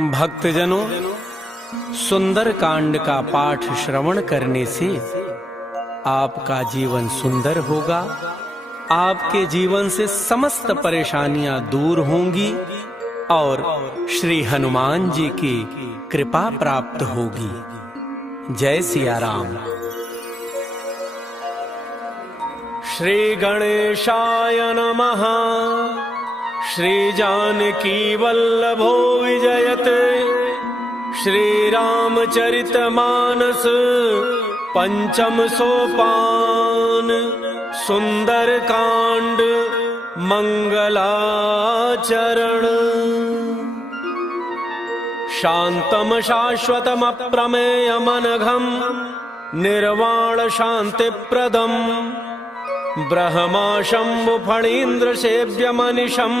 भक्तजनों, सुंदर कांड का पाठ श्रवण करने से आपका जीवन सुंदर होगा, आपके जीवन से समस्त परेशानियां दूर होंगी और श्री हनुमान जी की कृपा प्राप्त होगी। जय सिया राम। श्री गणेशाय नमः। श्री जानकी वल्लभो विजयते। श्री रामचरितमानस पंचम सोपान। सुंदर कांड मंगलाचरण। शांतम शाश्वतम अप्रमेयमनघम निर्वाण शांतिप्रदम ब्रह्मा शंभु फणीन्द्र सेव्यमनिशं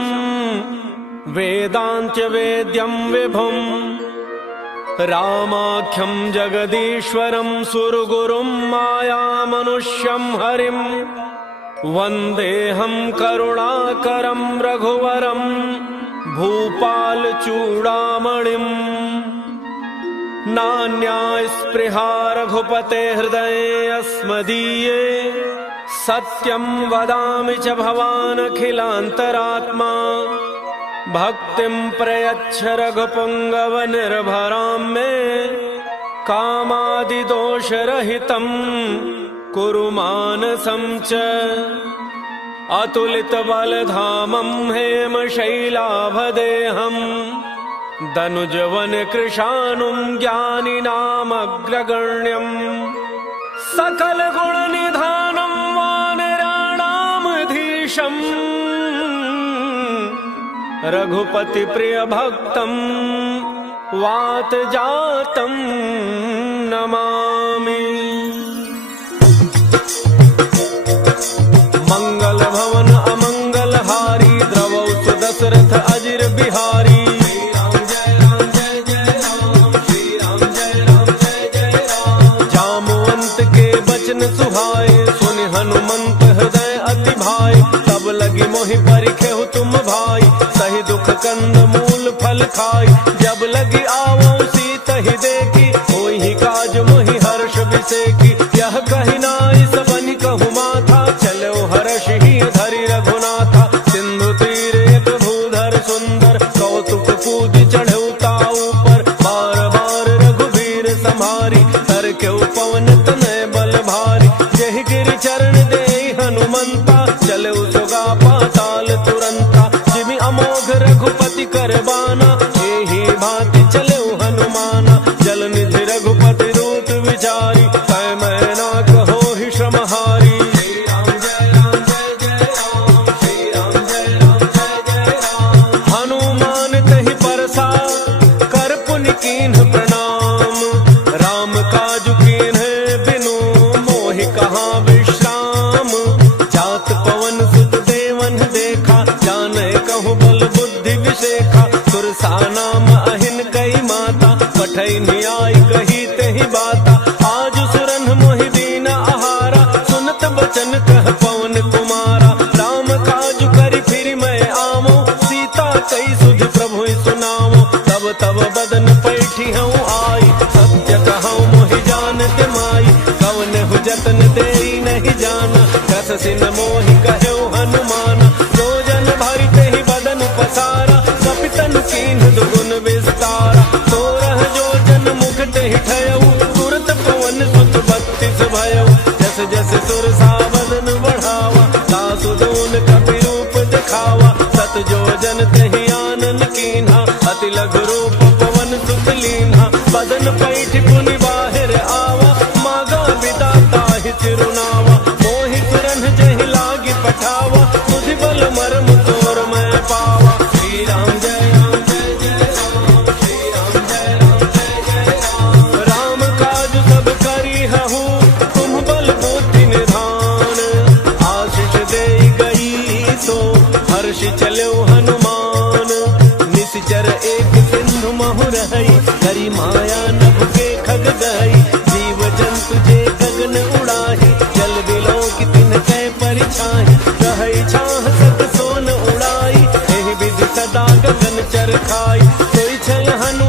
वेदांत्य वेद्यं विभुं रामाख्यं जगदीश्वरं सुरगुरुं मायामनुष्यं हरिं वन्देऽहं करुणाकरं रघुवरं भूपालचूडामणिं। नान्यास्पृहा रघुपते हृदये अस्मदीये सत्यं वदामि च भवानखिलान्तरात्मा। भक्तिं प्रयच्छ रघुपुङ्गव निर्भरां मे कामादिदोषरहितं कुरु मानसं च। अतुलितबलधामं हेमशैलाभदेहं दनुजवनकृशानुं ज्ञानिनामग्रगण्यम् सकलगुणनिधानं वानराणामधीशं रघुपति प्रिय भक्तं वातजातं नमामि। मंगल भवन अमंगलहारी द्रवौ सुदशरथ अजिर बिहारी। सुहाए सुनि हनुमंत हृदय अति भाई। तब लगी मोहि परिखेहु तुम भाई सही दुख कंद मूल फल खाई। जब लगी आवो सीत ही देखी होई ही काज मोहि हर्ष विसेकी। यह कहि नाई सबनि कहु माथा चलो हर्ष ही धरि रघुनाथा। सिंधु तीर एक भूधर सुंदर कौतुक कूद चढ़ऊ ताऊ पर। बार बार रघुबीर संहारी तर के पवन तनय बल भारी। जहि गिरि चरण दे हनुमंता चले सुगा पाताल तुरंता। जिमि अमोघ रघुपति करबाना एहि भांति चले हनुमाना। जल निधि रघुपति रूत विचारी कै मैना कहो ही श्रमहारी। श्री राम जय राम जय जय राम। श्री राम जय राम जय जय राम। हनुमान तहि परसा कर पुनि कीन्ह प्रणाम। राम काजु कीन्ह बिनु मोहि कहाँ विश्राम। जात पवन सुत देवन देखा जाने कहु बल बुद्धि विशेखा। सुरसा नाम अहिन कई माता पठई न्याय कही तेहि बाता। आज सुरन मोहि दीन आहारा सुनत बचन कह पवन कुमारा। राम काजु करि फिर मैं आवो सीता कई सुध प्रभु सुनावो। तब तब बदन पैठी हूँ आई सत्य कहूँ मोहि जानत माई। कवन हु जतन देई नहीं जाना कस सिन मोहि कहु हनुमाना। जो जन भरि तेहि बदन पसारा कपितन कीन्ह दुगुन विस्तारा। सोरह जो जन मुख तेहि ठयऊ तुरत पवन सुत 32 भयऊ। जस जस सुरसा बदन बढ़ावा तासु दून कपि रूप दिखावा। सत जो जन तेहि आनन कीन्हा अति लघु रूप पवन सुत लीन्हा। बदन पैठ पुनि बाहिर आवा मागा विदाता ही तिरुनावा। मोहि तुरन जहि लागी पठावा तुझि बल मर्म तोर मैं पावा। श्री राम जय राम जय जय राम। श्री राम जय राम जय जय राम। राम काज सब करी हहु तुम बल बुद्धि निधान। आशीष देई गई तो हर्ष चलो हनुमान। निश्चर एक सिंधु महु रहई करी माया नभ के खग गई। जीव जंतु जे गगन उड़ाही जल बिलो की तिन कै परिछाही। रहई छाह सत सोन उड़ाई एहि विधि सदा गगन चरखाई। सोई छल हनु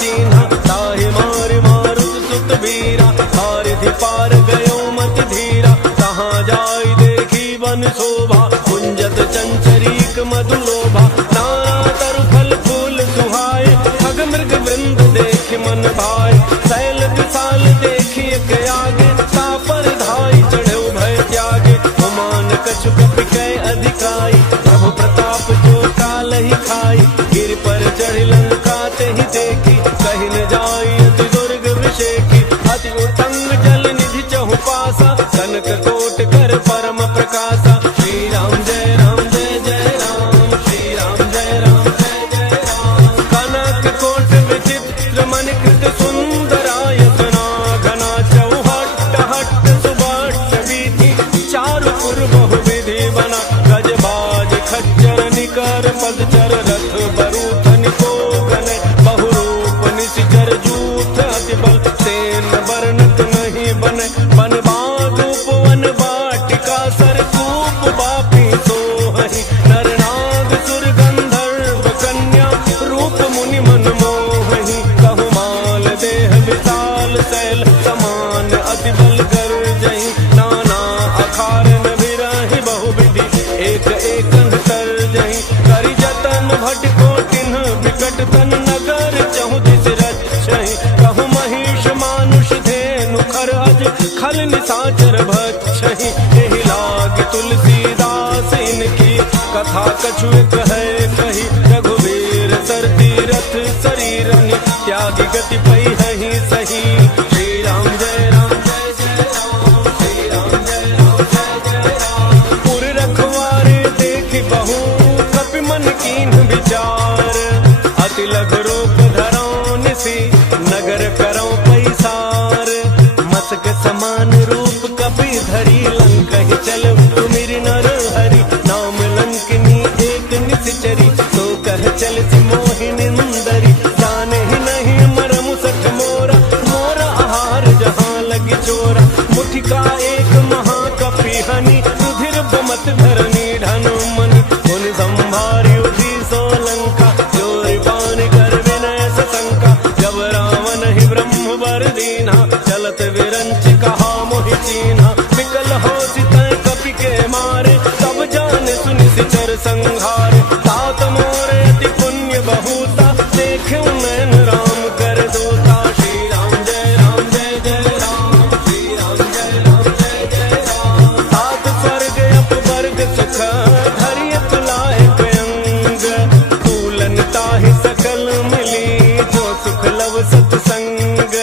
चीन्हा, ताहि मारि मारुत सुत वीरा, हारिधि पार गयो मति धीरा, कहाँ जाय देखी वन शोभा, कुंजत चंचरीक मधुलोभा, नाना तरु फल फूल सुहाए, खग मृग वृंद देख मन भाए, शैल विशाल देखिए के आगे, तापर धाई चढ़े भय त्यागे, हुमान कछु कपि कै अधिकाई, प्रभु प्रताप जो काल ही खाई, गिर पर चढ़ लंका ते ही देखी, कहि न जाई अति दुर्ग विषेखी, अति उत्तंग जल निधि चहु पासा, कनक कोट कर परम प्रकाशा, श्री राम जय राम जय जय राम, श्री राम जय राम जय जय राम, कनक कोट विचित्र मन कृत सुंदरायतना, घना चौहट्ट हट्ट सुबट्ट वीथि, चारु पुर बहु विधि बना, गज बाज खच्चर निकर पदचर, रथ बरूथ निकोगन, बहुरूप निशिचर जूथ अति बल, सेन बरनत नहीं बने, बन बाधूप वन वाटिका, सरकूप बापी सोहहि, नर नाग सुर गंधर्व कन्या, रूप मुनि मन मोहहि, कहु माल देह विशाल शैल, समान अति बल गर्जहि, नाना अखारन बिरहि बहु विधि, एक एक तर्जहि, करि जतन भट को तिन्ह विकट तन, नगर चहु दिस रक्षहि, कहु महिष मानुष धेनु खर अज, खल निशाचर भक्षहि, एहि लाग तुलसीदास इनकी, कथा कछु एक है कही, रघुवीर सर तीरथ शरीरनि, त्यागी गति पई हहि सही, श्री राम जय राम जय जय राम, श्री राम जय राम जय जय राम, पुर रखवारे देखि बहु, कपि मन कीन्ह विचार, अति लघु रूप धरौ निसि, नगर करौ पैसार, मसक समान रूप कपि धरी, लंकहि चल तुमिर नर हरि, नाम लंकिनी एक निश्चरी, तो कह चल सी मोहि निंदरी, जाने ही नहीं मरमु सठ मोरा, मोरा आहार जहाँ लगी चोरा, मुठिका एक महाकपि हनि, रुधिर बमत धरनी ढन मनि, मुनि संभारि उठी सोलंका, चोरी पान कर विनय सशंका, जब रावण ही ब्रह्म वर दीना, चलत विरंच कहा मोहि चीन्हा, विकल होसि तै कपि के मारे, तब जाने सुनि सिचर संहारे, तात मोरे अति पुण्य बहुता, देखे नैन राम कर दूता, श्री राम जय राम जय जय राम, श्री राम जय राम जय जय राम, तात स्वर्ग अपवर्ग सुख, धरिय तुलाए व्यंग, तूलन ताहि सकल मिली, जो सुख लव सत्संग,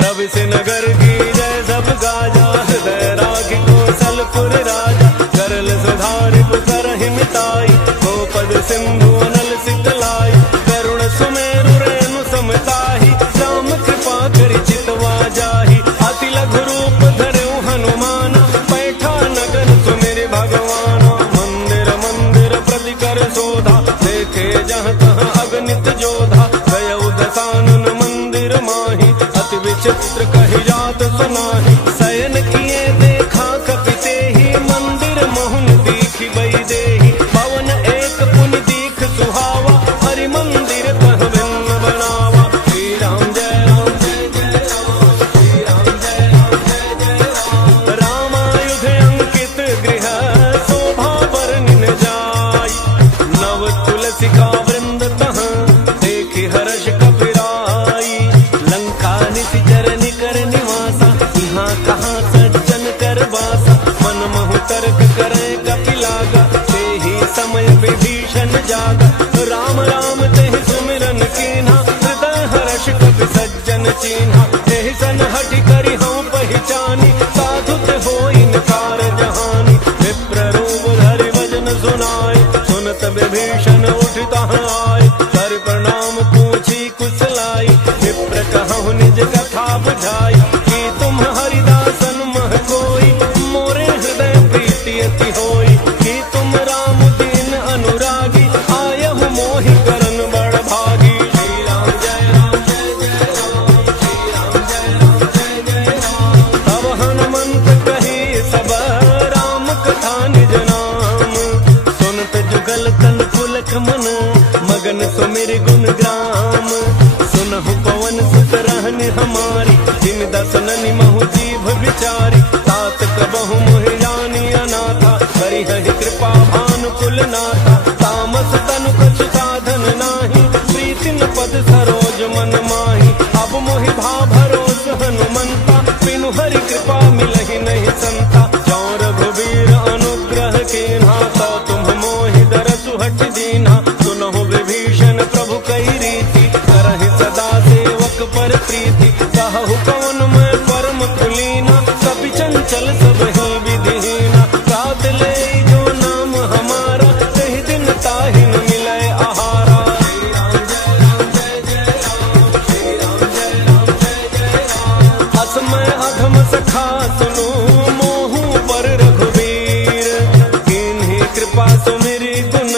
प्रविश नगर की जय सब गाजा, हृदय राग कौशलपुर राजा, करल सुधारि करहि मिताई, गोपद सिंधु अनल सितलाई, करुण सुमेरु रेणु समताहि, राम कृपा करि चितवा जाहि, अति लघु रूप धरऊ हनुमान, पैठा नगर सुमिरि भगवान, मंदिर मंदिर प्रति कर शोधा, देखे जहाँ तहाँ अगणित जोधा, गयउ दसानन मंदिर माहि, अति विचित्र कहि जात सुनाहि, शयन किए देखा कपि तेहि, मंदिर मोहन दीखि बई देहि, भवन एक पुनि दीख सुहावा, हरि मंदिर तह भिन्न बनावा, श्री राम जय राम जय जय राम, श्री राम जय राम जय जय राम, रामायुध अंकित गृह, शोभा बरनिन जाय, नव तुलसिका वृंद तह, देखि हर्ष कपिराई, लंका निशिचर निकर निवासा, यहाँ कहाँ सज्जन कर वासा, मन महु तर्क करे कपि लागा, तेहि समय विभीषण जागा, राम राम तेहि सुमिरन कीन्हा, हृदय हर्ष कपि सज्जन चीन्हा, तेहि सन हठि करि हऊँ पहिचानी, साधु ते होई नकार जहानी, विप्र रूप धरि भजन सुनाए, सुनत विभीषण उठ तहाँ आए, कर प्रणाम पूछी कुशलाई, विप्र कहु निज कथा बुझाई, कि तुम हरिदासन मह कोई, मोरे हृदय प्रीति अति होई, कि तुम राम दीन अनुरागी, आयहु मोहि करन बड़ भागी, श्री राम जय राम जय जय राम, श्री राम जय राम जय जय राम, तब हनुमंत कही सब राम कथा निज नाम, सुनत जुगल तन पुलक मन, मगन सुमिर गुण ग्राम, सुनहु मिलहि नहीं संता। जो रघुवीर अनुग्रह कीन्हा तो तुम मोहि दरसु हठ दीन्हा। सुनहु विभीषण प्रभु कई रीति करहि सदा सेवक पर प्रीति। कहु कौन मैं परम कुलीना कपि चंचल सब ही विधिहीना। रात ले जो नाम हमारा कही दिन ताहि न मिलै आहारा। असमय अधम सखा सुनो मोहु पर रघुवीर। किन्हीं कृपा सुमिरि गुण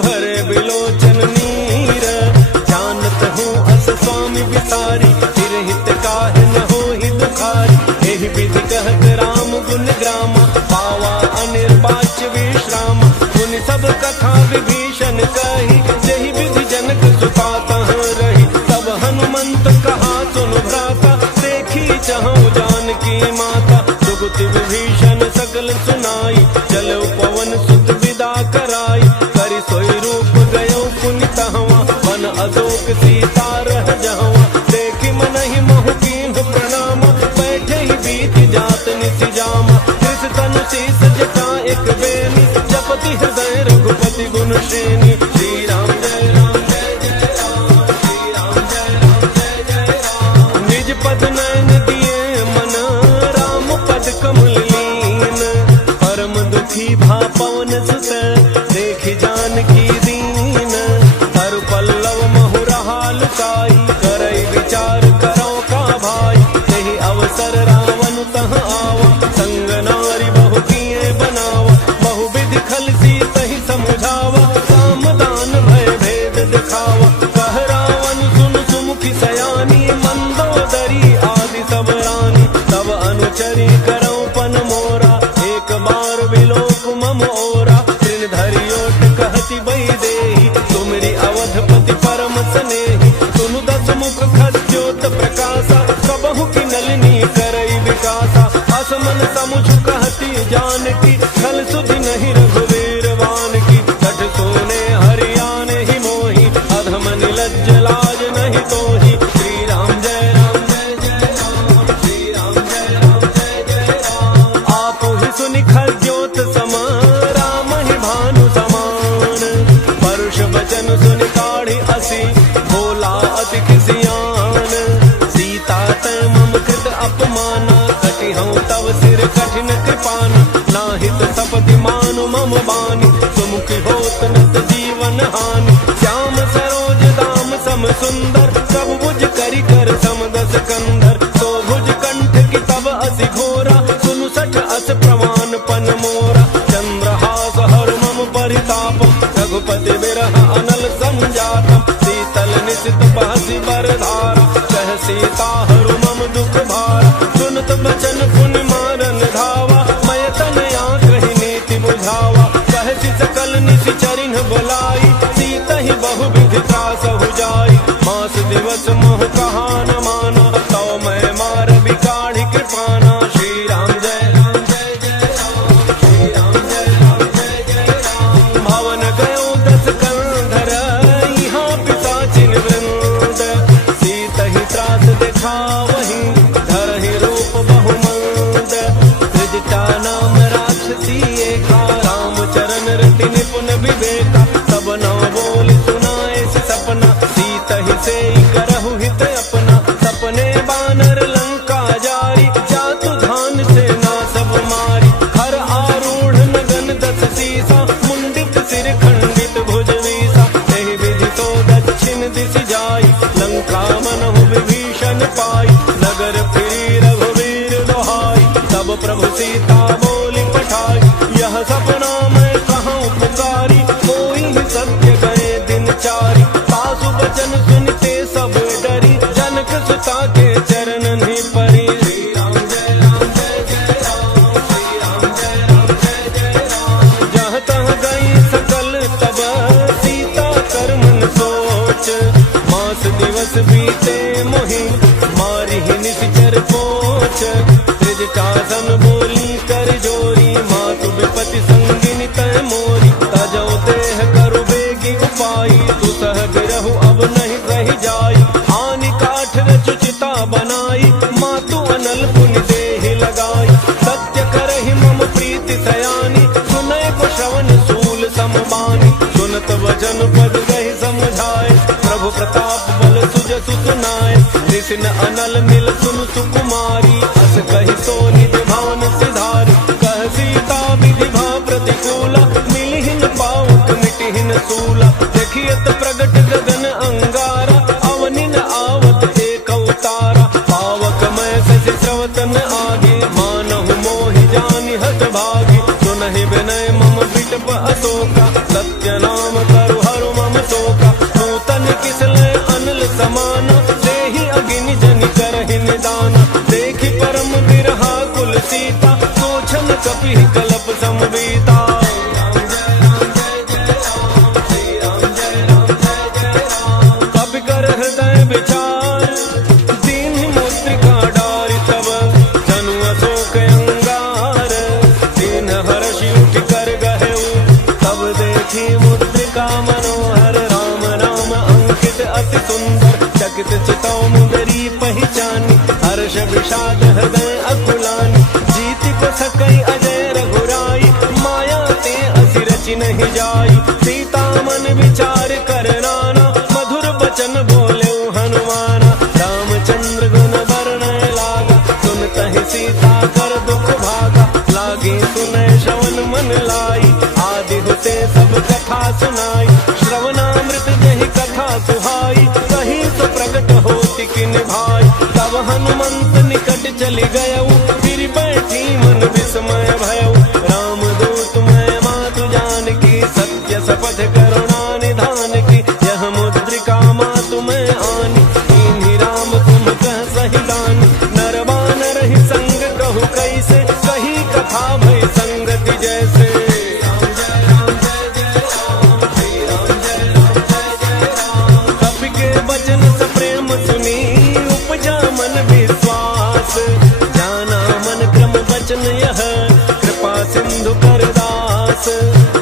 भरे बिलोचन नीर। जानत हूँ अस स्वामी विसारी फिर हित काहे न होहि दुखारी। एहि विधि कहत राम गुण ग्रामा पावा अनिर्वाच्य विश्राम। सुनि सब कथा विभीषण कही जहि विधि जनक सुता तह रही। तब हनुमंत कहा सुनु भ्राता देखी चहु जानकी माता। सुगति विभीषण सकल सुनाई चलो पवन सुत विदा कराई। करि सोई रूप गयो पुनि तहवा वन अशोक सीता रह जहवा। देखि मनहि महु कीन्ह प्रणाम बैठे ही बीत जात निसि जामा। कृष तनु शीस जटा एक बेनी जपति हृदय रघुपति गुण श्रेणी। श्री राम जय राम जय जय राम। श्री राम जय राम जय जय राम। निज पद नयन दिए मन राम पद कमल लीन। परम दुखी भा पवन सुत देखि जानकी दीन। हर पल्लव महु रहा लुकाई करई विचार करो का भाई। यही अवसर रावण तह आवा संग नारी बहु किए बनावा। बहु विधि खल सीतहि समुझावा साम दान भय भेद दिखावा। कह रावण सुन सुमुखी सयानी मंदोदरी आदि सब रानी। तब अनुचरी करो पन मोरा एक बार बिलोक मम ओरा। तृण धरियोट कहति बई देहि तुमरी अवधपति परम स्नेहि। सुनु दस मुख खद्योत प्रकाशा कबहु की नलिनी करई विकासा। असमन समुझ कहती जानकी खल सुधि नहीं रघुवीर वान की। कठ सोने हरियाने ही मोही अधम निलज्ज लाज नहीं तोही। श्री राम जय राम जय जय राम। श्री राम जय राम जय जय राम। आप ही सुनि खद्योत समा राम ही भानु समान। परुष वचन सुनि काढ़ी असी भोला अति खिसियान। सीता तै मम कृत अपमाना कटि हूँ तब सिर कठिन कृपाना। नाहित सपति मानु मम बानी सुमुखी होत नत जीवन हानि। श्याम सरोज दाम सम सुंदर सब भुज करि कर समदस कंधर। तो भुज कंठ की तब असि घोरा सुनु सठ अस प्रमाण पन मोरा। चंद्रहास हर मम परिताप रघुपति विरह अनल संजातम। शीतल निशित बहसि बरधारा कह सीता हरु मम दुख भारा। सुनत बचन पुनि मारन धावा मय तनया कहि नीति बुझावा। कहति सकल निशि चरिन्ह बोलाई सीतहि बहु विधि त्रासहु जाई। मास दिवस मोह कहा न माना तो मैं मार बिकाढ़ी कृपाना। श्री राम जय राम जय जय राम। श्री राम जय राम जय जय राम। भवन गयो दस कंधर यहाँ पिशाचिन वृंद। सीतहि त्रास दिखावहि धरहि रूप बहुमंद। त्रिजटा नाम राक्षसी एका रामचरण रति निपुण विवेका। तब न बोल सुनाए से सपना सीतहि से करहु हित अपना। सपने बानर लंका जारी जातु धान से ना सब मारी। हर आरूढ़ नगन दस सीसा मुंडित सिर खंडित भुज वीसा। एहि विधि तो दक्षिण दिशि जाई लंका मनहु विभीषण पाई। नगर फिरी रघुवीर दोहाई तब प्रभु सीता बोली पठाई। यह सपना मैं कहूँ पुकारी कोई ही सत्य गए दिन चारी। सासु बचन सुनते सब डरी जनक सुता के चरण नहीं परी। श्री राम जय राम जय जय राम। श्री राम जय राम जय जय राम। जहाँ तहाँ गई सकल तब सीता कर मन सोच। मास दिवस बीते मोहि मारी ही निश्चर पोच। त्रिजटा सन बोली कर जोरी मातु विपति संगिनी तय मोरी। तजो देह करु बेगी उपाई दुसह बिरहु अब नहीं रही जाई। हानि काठ रचु चिता बनाई मातु अनल पुनि देहि लगाई। प्रीति सयानी, सुनय को श्रवण सूल समबानी। सुनत वचन पद गहि समझाए, प्रभु प्रताप बल सुजसु सुनाए। निसिन अनल मिल सुन सुकुमारी, अस कहि सो निधि भान सिधारी। कह सीता विधि भा प्रतिकूला, मिलिहिन पावक मिटिहिन सूला। देखियत प्रगट गगन अंगारा, अवनिन आवत एक अवतारा। पावक मैं शशि स्रवतन आगे, मानहु मोहि जानि हत भागी। सुनहि विनय मम बिटप अशोका, सत्य नाम करु हरु मम शोका। नूतन किसलय अनल समाना, देहि अगिनि जनि करहि निदाना। देखि परम बिरहा कुल सीता, सोचन कपिहि कलप समबीता। कपि कर हृदय विचार, दीन्हि मुद्रिका डारि तब। जनु अशोक अंगार, दीन हर्षि उठि कर गहेउ। तब देखी मुद्रिका मनोहर, राम नाम अंकित अति सुंदर। चकित चितौ मुदरी पहिचानी, हर्ष विषाद हृदय अकुलानी। जीति को सकई अजय रघुराई, माया ते असि रचि नहीं जाई। सीता मन विचार कर नाना, मधुर बचन बोले हनुमाना। रामचंद्र गुण वर्णय लागा, सुनतहि सीता कर दुख भागा। लागे सुनय श्रवण मन लाई, आदि होते सब कथा सुनाई। श्रवणामृत जहि कथा सुहाई, कहीं तो प्रकट होति किन भाई। तब हनुमंत निकट चली गयऊ, फिर बैठी मन विस्मय भयऊ। राम दूत मैं मातु जानकी, सत्य शपथ करुणा निधान की। यह मुद्रिका मातु मैं आनी, इन्हीं राम तुम कह सही दानी। नर बानर ही संग कहु कैसे, कही कथा भई संगति जैसे। कपि के वचन सप्रेम सुनी, उपजा मन विश्वास। जाना मन क्रम वचन यह, कृपा सिंधु कर दास।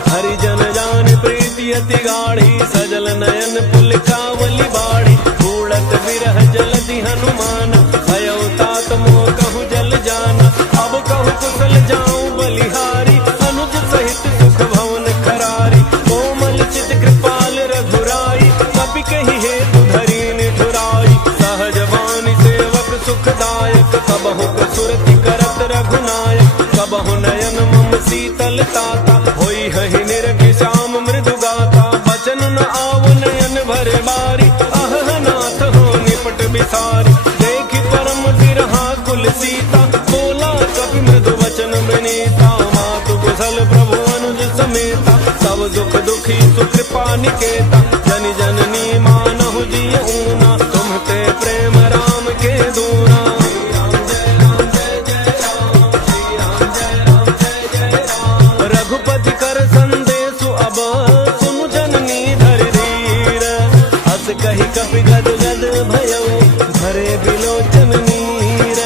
हरिजन जान प्रीति अति गाढ़ी, सजल नयन पुलकावली बाढ़ी। बूढ़त विरह जलधि हनुमान, भयउ तात मोह कहु जल जाना। अब कहु कुशल जाऊं बलिहारी, अनुज सहित सुख भवन करारी। कोमल चित कृपाल रघुराई, कपि कहि हेतु धरि निठुराई। सहज वाणी सेवक सुखदायक, कबहु सुरति करत रघुनायक। कबहु नयन मम शीतल ताता, होई हहि निरखि श्याम मृदु गाता। बचन न आव नयन भरे बारी, अह नाथ हो निपट बिसारी। देखि परम बिरहा कुल सीता, बोला कपि मृदु वचन विनीता। मातु कुशल प्रभु अनुज समेता, सब दुख दुखी सुकृपा निकेता। जन जननी मानहु जिय ऊना, तुम्हते प्रेम राम के दूना। रघुपति कर संदेशु अब, सुनु जननी धरि धीर। हस कहि कपि गद गद भयउ, भरे बिलोचन नीर।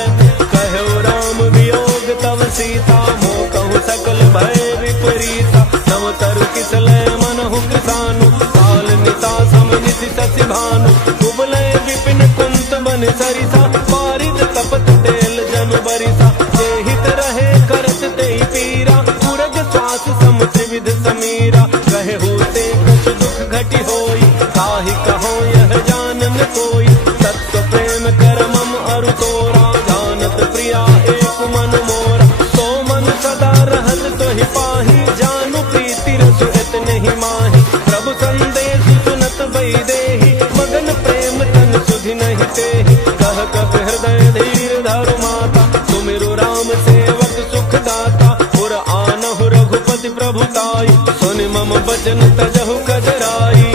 कहु राम वियोग तव सीता, मोह कहु सकल भय विपरीता। नव तरु किसलय मनहु कृतानु, काल निता सम निशि शशि भानु। कुबलय विपिन कुंत बन सरिसा, पारिद तपत तेल जनु बरिसा। जेहित रहे करत तेहि पीरा, पुरग श्वास समुद्र विध समीरा। कहे होते कुछ दुख घटि होई, काहि कहो यह जानन कोई। तत्व प्रेम कर मम अरु तोरा, जानत प्रिया एक मन मोरा। तो मन सदा रहत तोहि पाहि, जानु प्रीति रसु इतने ही माहि। प्रभु संदेश सुनत बई देहि, मगन प्रेम तन सुधि नहीं तेहि। कह कप हृदय धीर धरु माता, सुमिरु राम सेवक सुख दाता। पुर आनहु रघुपति प्रभुताई, सुनि मम वचन तजहु कजराई।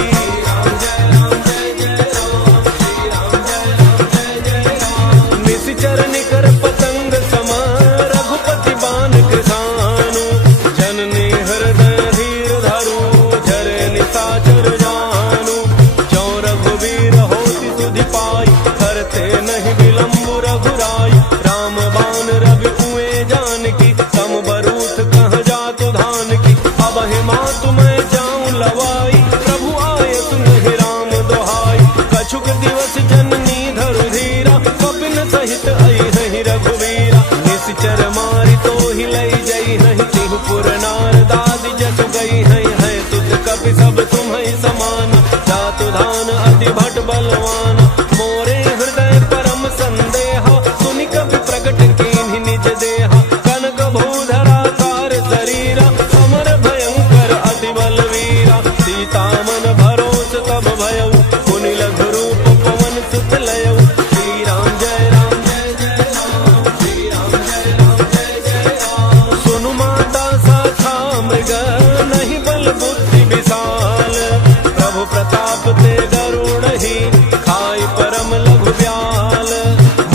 निशिचर निकर पतंग सम, रघुपति बान कृसानु। जननी हृदय धीर धरु, झरे निशाचर जानु। जो रघुवीर होति सुधि पाई, करते नहीं विलम्ब रघुराई। राम बान रवि कुएं जानकी, तम बरूथ कह जातु धान की। अब हिमा तुम्हें जाऊं लवा, ताहि तो ही लई जई नहीं तिहु पुर नारदादि जसु गई है तुझ कपि सब तुम्हें समान जातु धान अति भट बलवान मोरे हृदय परम संदेहा सुनि कपि प्रगट कीन्हि निज देहा कनक भूधरा कार शरीरा अमर भयंकर अति बलवीरा सीता मन भरोस तब भयउ मुनि लघु रूप पवन सुत लयउ श्री राम जय जय राम श्री राम जय जय राम सुनु माता साखा मृग नहीं बल बुद्धि विशाल प्रभु प्रताप ते गरुड़ ही खाई परम लघु ब्याल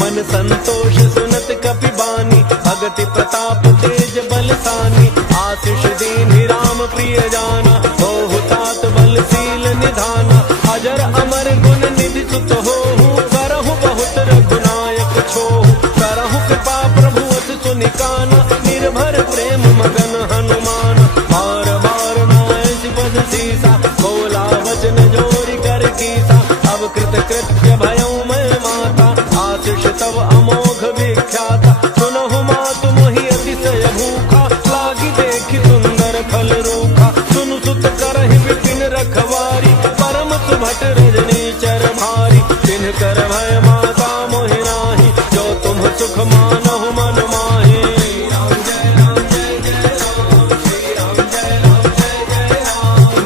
मन संतोष सुनत कपि बानी भगति प्रताप तेज बलसानी आशीष दीन्हि राम प्रिय जाना हो तात बलशील निधाना अजर अमर गुण निधि सुत होहु करहु बहुत रघुनायक छोहु करहु कृपा प्रभु अति सुनिकाना निर्भर प्रेम मगन हनुमान बार बार नायस पद सीसा बोला वचन जोरी कर कीसा अब कृत कृत्य भयउ मैं माता आशीष तब अमोघ विख्याता सुनहु मातु मोहि अतिशय भूखा लागी देखि सुंदर फल रूखा सुनु सुत करहि विपिन रखवारी परम सुभट रजनी चर भारी तिन्ह कर भय माता मोहि नाही जो तुम सुख मानहु मन माहि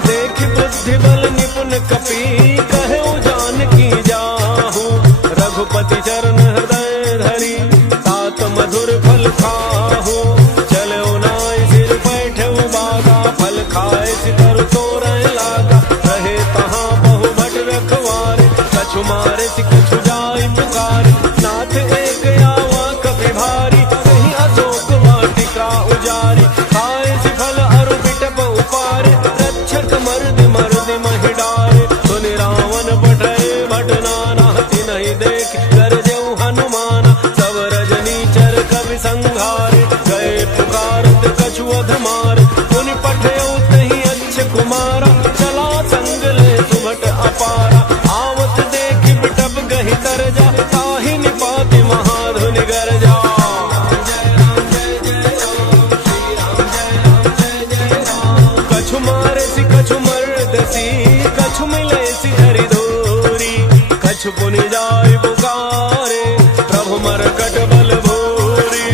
देखि बुद्धि बल निपुण कपि कहु जानकी जाहु रघुपति चरण हृदय धरी तात मधुर फल खाहु चलो नाय सिर बैठऊ बागा फल खाए सितर तोरय लागा रहे तहाँ बहु भट रखवारे कछु मारे सि कछु जाय पुकारे नाथ एक आवा कपि भारी कहीं अशोक वाटिका उजारी खाए सि फल अरु बिटप उपारे रक्षक मर्द मर्द महि डारे सुनि रावण बढ़े भट नाना तिनहि देख गरजऊ हनुमाना सब रजनी चर कवि संघारे गए पुकारत कछु अधमार मुनि पठयउ तहि अच्छ कुमारा चला संग ले सुभट अपारा आवत देखि बिटप गहि तरजा ताहि निपाति महाधुनि गरजा कछु मारे सि कछु मर्दसी कछु मिले सि हरि धूरी कछु पुनि जाय पुकारे प्रभु मरकट बल भूरी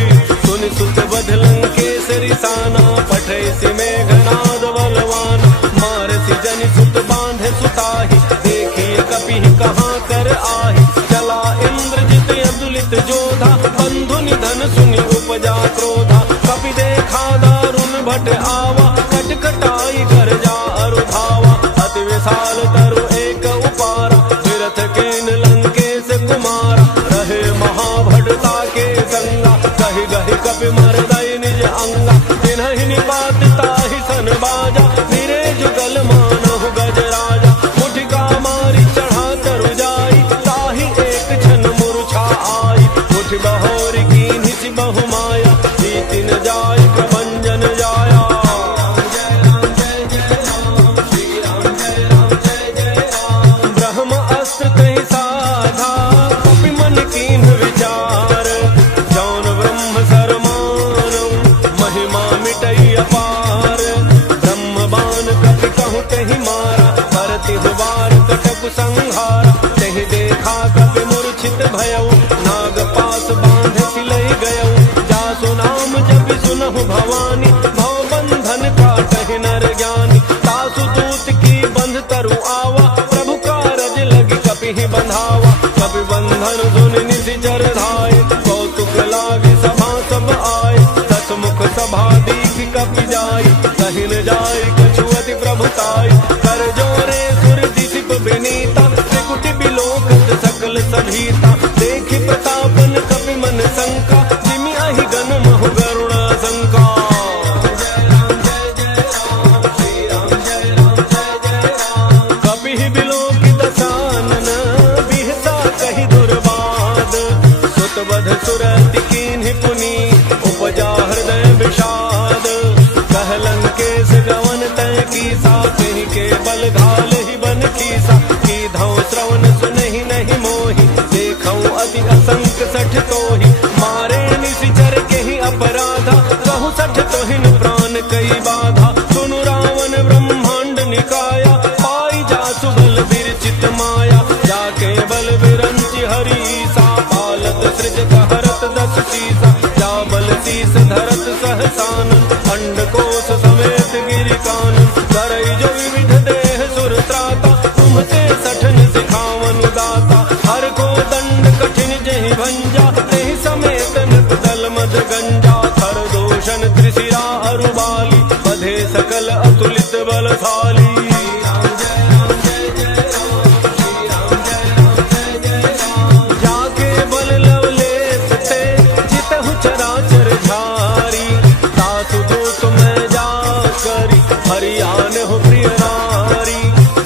सुनि सुत बध लंकेसरी साना पठै सि मेघनाद बलवान मार सि जनि सुत बांधे सुताहि देखिए कपि कहाँ कर आहि चला इंद्रजित अतुलित जोधा बंधु निधन सुनि उपजा क्रोधा कपि देखा दारुण भट आवा कटकटाई कर जा अरु धावा अति विशाल तरु एक उपारा विरथ केन लंकेश कुमारा रहे महाभटता के संगा कहि गहि कपि मरदई निज अंगा तिन्हि निपात ताहि सन बाजा फिरे जुगल मानहु गज राजा मुठिका मारी चढ़ा तरु जाई ताहि एक क्षण मूर्छा आई मुठि बहोरी कीन्हि सि बहु माया बीति न जाय प्रभंजन जाया ब्रह्म अस्त्र कहि साधा कपि मन कीन्ह विचार जौन ब्रह्म सरमानउ महिमा मिटई अपार ब्रह्म बाण कपि कहु तहि मारा परति दुबार कटक संहारा तहि देखा कपि मूर्छित भयउ नाग पास बांध सिलई गयउ जासु नाम जपि सुनहु भवानी भव बंधन काटहि नर ज्ञानी तासु दूत की बंध तरु आवा प्रभु कारज लगी कपि ही बंधावा कपि बंधन सुनि निशिचर धाये कौतुक लागे सभा सब आए सतमुख सभा दीख कपि जाई कहि न जाय कछु अति प्रभुताई कर जोरे सुर दिसिप विनीता त्रिकुटि बिलोकत सकल सभीता देखि प्रतापन कपि मन शंका जिमि अहि गन महु गरुण शंका कहु सठ तोहिन प्राण कई बाधा। सुनु रावण ब्रह्मांड निकाया, पाई जासु बल विरचित माया। जाके बल विरंचि हरीसा, पालत सृजत हरत दस शीसा। जा बल शीस धरत सहसानन, अंडकोश समेत गिरि कानन। करई जो विविध देह सुर त्राता, तुमते सठन सिखावन दाता। हर को दंड कठिन जहि भंजा, तेहि समेत नृप दल मद गंजा। थर दोषण त्रिशिरा अरुबाली, बधे सकल अतुलित बलशाली। जाके बल लवलेश ते, जितहु चराचर झारी। तासु दूत मैं जा करी, हरियान हो प्रिय नारी।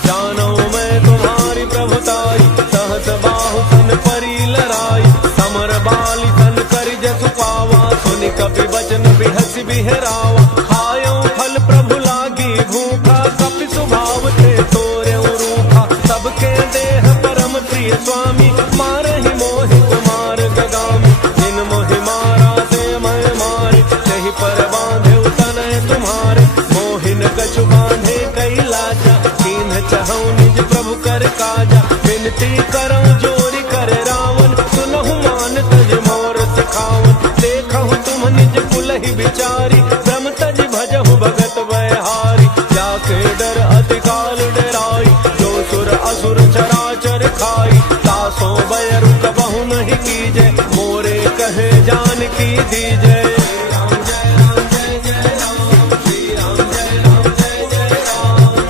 जानो मैं तुम्हारी प्रभुताई, सहस बाहु तन परी लराई। समर बाली तन करि जसु पावा, सुनि कपि बचन बिहसि बिहरावा। खायो फल प्रभु लागी भूखा, कपि स्वभाव ते तोर्यउ रूखा। सबके देह परम प्रिय स्वामी, मारहि मोहि कुमार गगामी। जिन मोहि मारा ते मैं मारे, तहि पर बांधेउ तनय तुम्हारे। मोहिन कछु बांधे कई लाजा, कीन्ह चहु निज प्रभु कर काजा। विनती करऊं जोरि कर रावण, सुनहु मान तज मोर सिखावन। देखहु तुम निज कुलहि विचारी, भ्रम तज भजहु भगत बयहारी। जाके डर अति काल डराई, जो सुर असुर चराचर खाई। तासो बयरु कबहु नहीं कीजय, मोरे कहे जानकी दीजय।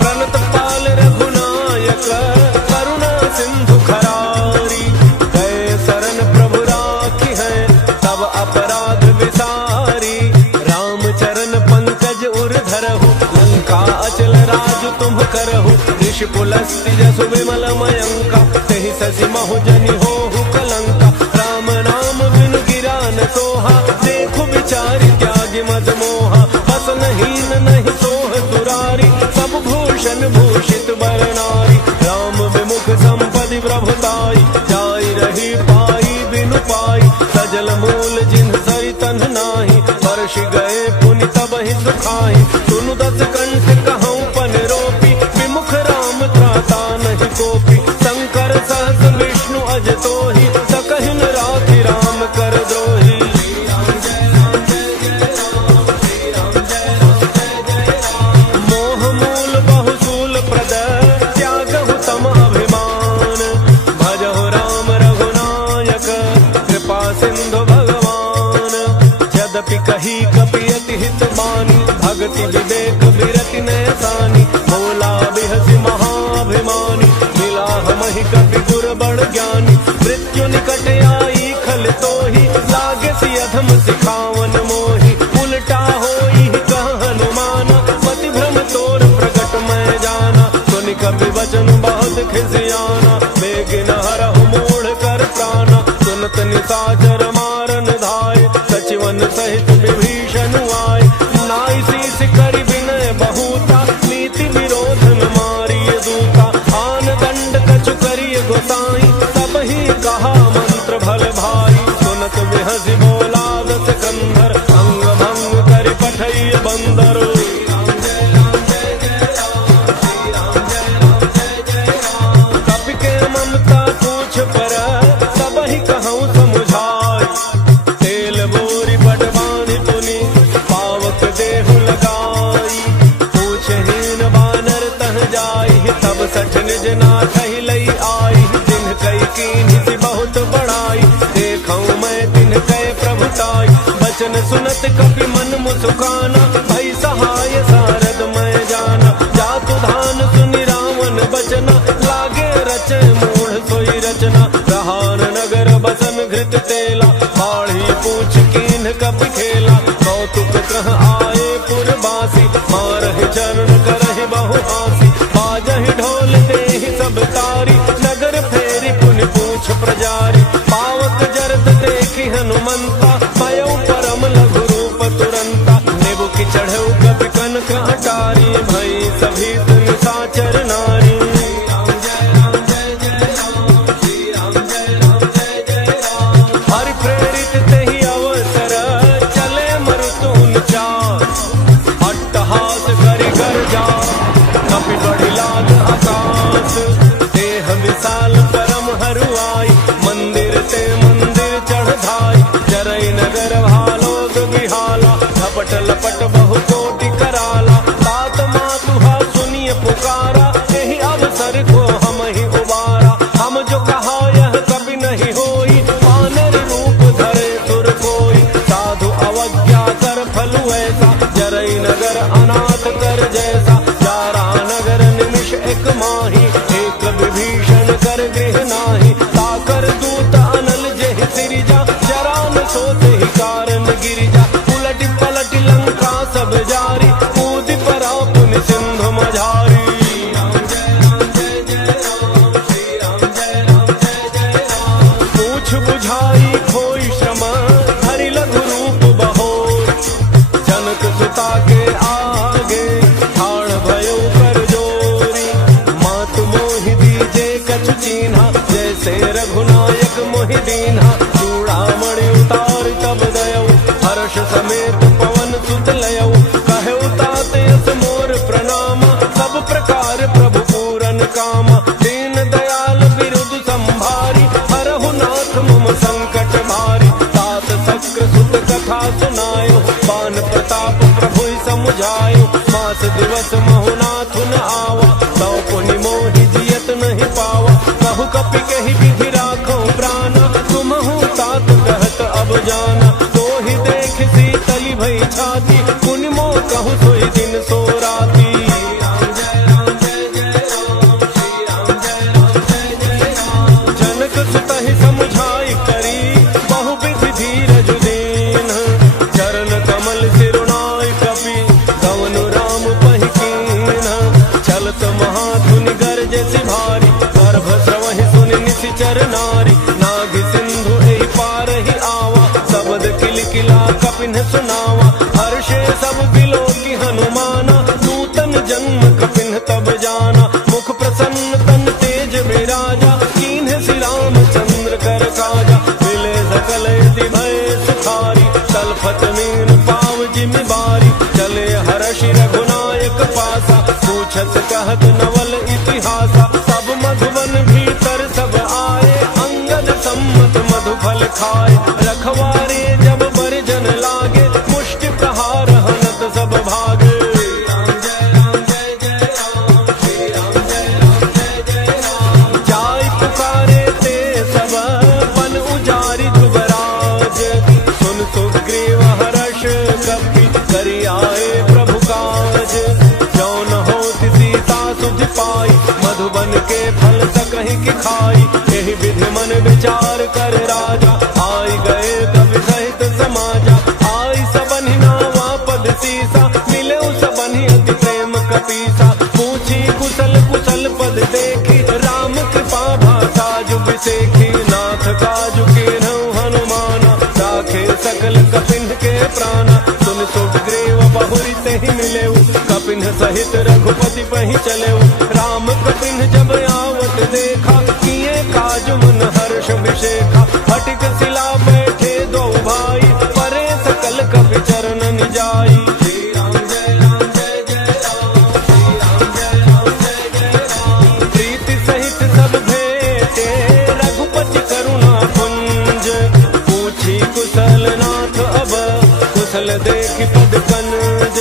प्रणत पाल रघुनायक, करुणा सिंधु खरारी। गए शरण प्रभु राखी है, तब अपराध विसारी। राम चरण पंकज उर धरहु, लंका अचल राज तुम करहु। ऋषि पुलस्त्य जसु विमल मयंका, तेहि ससि महु जनि होहु कलंका। राम नाम बिनु गिरा न सोहा, देखु विचारि त्यागि मद मोहा। बसन हीन नहीं सोह सुरारी, सब भूषण भूषित बर नारी। राम विमुख संपदि प्रभुताई, जाई रही पाई बिनु पाई। सजल मूल जिन्ह सरितन नाही, वर्ष गए पुनि तबहि सुखाई। सुनु दस कंठ कहऊँ पन रोपी, विमुख राम त्राता नहीं कोपी। शंकर सहस विष्णु अज तोहि, सकहिन राखि राम कर द्रोही। मोह मूल बहुसूल प्रद, त्यागहु तम अभिमान। भजहु राम रघुनायक, कृपा सिंधु भगवान। यद्यपि कही कपि अति हित बानी, भगति विवेक विरति नयसानी। भोला बिहसि महाभिमानी, मिला हमहि कपि गुर बड़ ज्ञानी। मृत्यु निकट आई खल तोहि, लागे सि अधम सिखावन मोहि। उल्टा होई कह हनुमान, मति भ्रम तोर प्रगट मैं जाना। सुनि कपि वचन बहुत खिसियाना, बेगिन हरहु मोढ़ कर प्राणा। सुनत निशाचर मारन धाय, सचिवन सहित विभीषण आए। नाई शीस करि विनय बहुता, नीति विरोध न मारिय दूता। आन दंड कछु करिय गोसाई, सबहि कहा मंत्र भल भाई। सुनत बिहसि बोला दस कंधर, अंग भंग करि पठइय बंदर। कपि के ममता पूछ पर, सबहि कहऊँ समुझाई। तेल बोरी बट बांधि पुनि, पावक देहु लगाई। पूछहीन बानर तह जाई, तब सठ निज नाथहि लई आई। जिन्ह कई कीन्हि बहुत बड़ाई, देखऊँ मैं तिन्ह कय प्रभुताई। बचन सुनत कपि मन मुसुकाना, भई सहाय सारद मैं जाना। जातु धान सुनि रावण बचना, लागे रचय मूढ़ सोई रचना। रहान नगर बसन घृत तेला, बाढ़ी पूछ कीन्ह कपि खेला। कौतुक कह आए पुरबासी, मारहि चरण करहि बहु आसी। बाजहि ढोल देहि सब तारी, नगर फेरि पुनि पूछ प्रजारी। पावक जरत देखि हनुमंता, भयउ परम लघु रूप तुरंता। नेबु की चढ़ऊ कपि कनक अटारी, भई सभी तुम साचर नारी। हरि प्रेरित तेहि अवसर, चले मरुतु बदन चार, अट्टहास करि गर्जा, कपि बढ़ि लाद आकाश। देह विशाल परम हरुआई, मंदिर ते मंदिर चढ़ धाई। जरई नगर भालोग बिहाला, झपट लपट बहु कोटि कराला। तात मातुहा सुनिय पुकारा, यही अवसर को हम ही उबारा। हम जो कहा यह कभी नहीं होई, वानर रूप धरे सुर कोई। साधु अवज्ञा कर फल ऐसा, जरई नगर अनाथ कर जैसा। जारा नगर निमिष एक माही, एक विभीषण कर गृह नाही। ताकर दूत अनल जेहि सिरिजा, जरा न सोते ही कारण गिरिजा। उलट पलट लंका सब जारी, कूद परा पुनि सिंधु मझारी। पूछ बुझाई खोई श्रम, हरि लघु रूप बहोर। जनक सुता के आगे, ठाड़ भयो कर जोरी। मातु मोहि दीजे कछु चीन्हा, जैसे रघुनायक मोहि दीन्हा। चूड़ामणि उतार तब दयौ, हर्ष समेत पवन सुत लयौ। कहौ तात यस मोर प्रणाम, सब प्रकार प्रभु पूरन कामा। दीन दयाल बिरुद संभारी, हरहु नाथ मम संकट भारी। तात शक्र सुत कथा सुनायो, बान प्रताप प्रभु समुझायो। मास दिवस महु नाथ न आवा, तौ पुनि मोहि जियत नहीं पावा। कहु कपि कहि विधि राखो प्राण, तुमहु तात कहत अब जाना। तो ही देख शीतली भई छाती, पुनि मोह कहु सोई दिन सो राती। जनक सुतहि समुझाई करी, बहु विधि धीरज दीन। चरण कमल सिरुनाई कपि, गवनु राम पहि कीन्ह। चलत महाधुनि गरजसि भारी, गर्भ स्रवहि सुनि निशिचर नारी। नाग सिंधु एहि पार ही आवा, शब्द किलकिला कपिन सुनावा। हर्षे सब बिलो की हनुमाना, नूतन जन्म कपिन तब जाना। मुख प्रसन्न तन तेज विराजा, कीन्ह श्री रामचंद्र कर काजा। मिले सकल यति भय सुखारी, तलफत मीन पाव जिमि बारी। चले हर्षि रघुनायक पासा, पूछत कहत नवल इतिहासा। सब मधुबन भीतर सब आए, अंगद सम्मत मधुफल खाए। रखवारे जब बरजन लागे, मुष्टि प्रहार हनत सब भागे। जाय पुकारे ते सब, बन उजारि ध्रुवराज। सुन सुग्रीव हर्ष कपि, करि आए प्रभु काज। जौन होत सीता सुधि पाई, मधुबन के फल सकहि की खाई। यही विधि मन विचार कर राजा, आई गए कवि सहित समाजा। आई सबनि नावा पद सीसा, मिले सबनि अति प्रेम कपीसा। पूछी कुशल कुशल पद देखी, राम कृपा भाषा जुग सेखी। नाथ काजु कीन्हु हनुमाना, राखे सकल कपिन के प्राणा। सुन सुग्रीव बहुरि तेहि मिलेउ, कपिन सहित रघुपति पहि चलेउ। राम कपिन जब आवत देखा, किए काज मन हर्ष विशेखा। फटिक सिला बैठे दो भाई, परे सकल कपि चरण निजाई। प्रीति सहित सब भेटे, रघुपति करुणा पुंज। पूछी कुशल नाथ अब, कुशल देखि पद कनज।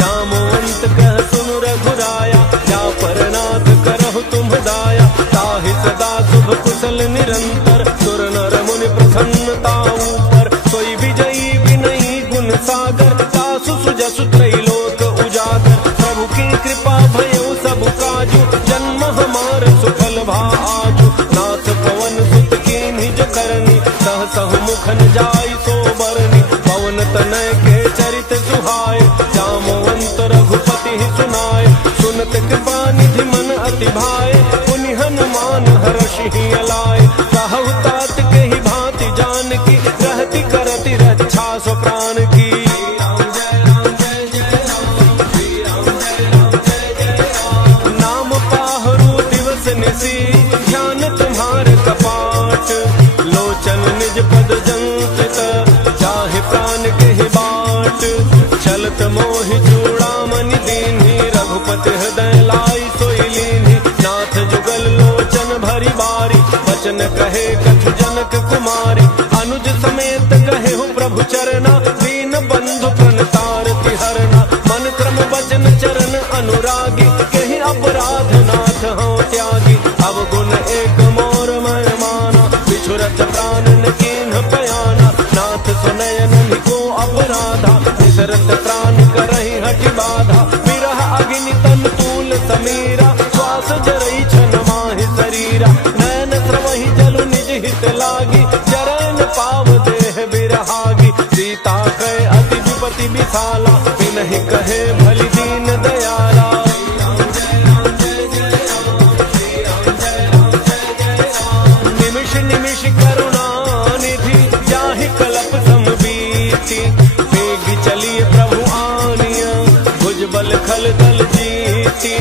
जामवंत कह सुनु रघुराया, जा पर नाथ करहु तुम दाया। ताहि सदा शुभ कुशल निरंतर, सुर नर मुनि प्रसन्नता ऊपर। सोई विजयी विनयी गुण सागर, तासु सुजसु त्रैलोक उजागर। प्रभु की कृपा भयउ सब काजु, जन्म हमार सुफल भाजु। नाथ पवन सुत कीन्हि जो करनी, सहसहु मुखन जाई सो बरनी। पवन तनय के चरित सुहाए, जामवंत रघुपति सुनाए। सुनत कृपा निधि मन अति भाए, पुनि हनुमान हर्षि अलाए। कहु तात के ही भांति जानकी, रहति करति रक्षा सो प्राण की। नाम पाहरु दिवस निसी, ध्यान तुम्हार कपाट। लोचन निज पद जंसित, जाहि प्राण के ही बाट। छलत मोहि चूड़ामणि दीन्ही, रघुपति हृदय लाई सोई लीन्ही। नाथ जुगल लोचन भरी बारी, वचन कहे कछु जनक कुमारी। अनुज समेत कहे हूँ प्रभु चरना, दीन बंधु प्रणतारति हरना। मन क्रम वचन चरण अनुरागी, कहीं अपराध नाथ हूँ त्यागी। अवगुण एक मोर मैं माना, बिछुरत प्राण न कीन्ह पयाना। नाथ सुनयन को अपराधा, विसरत प्राण करहि हठि बाधा। विरह अग्नि तन तूल समीरा, श्वास जरई छन माहि शरीरा। नैन स्रवहि जलु निज हित लागी, चरण पाव देह बिरहागी। सीता कहे अति विपति विशाला, बिनहि कहे भली दीन दयाला। निमिष निमिष करुणा निधि, जाहि कलप समबीति। वेगी चलिए प्रभु आनिया, भुजबल खल दल जीती।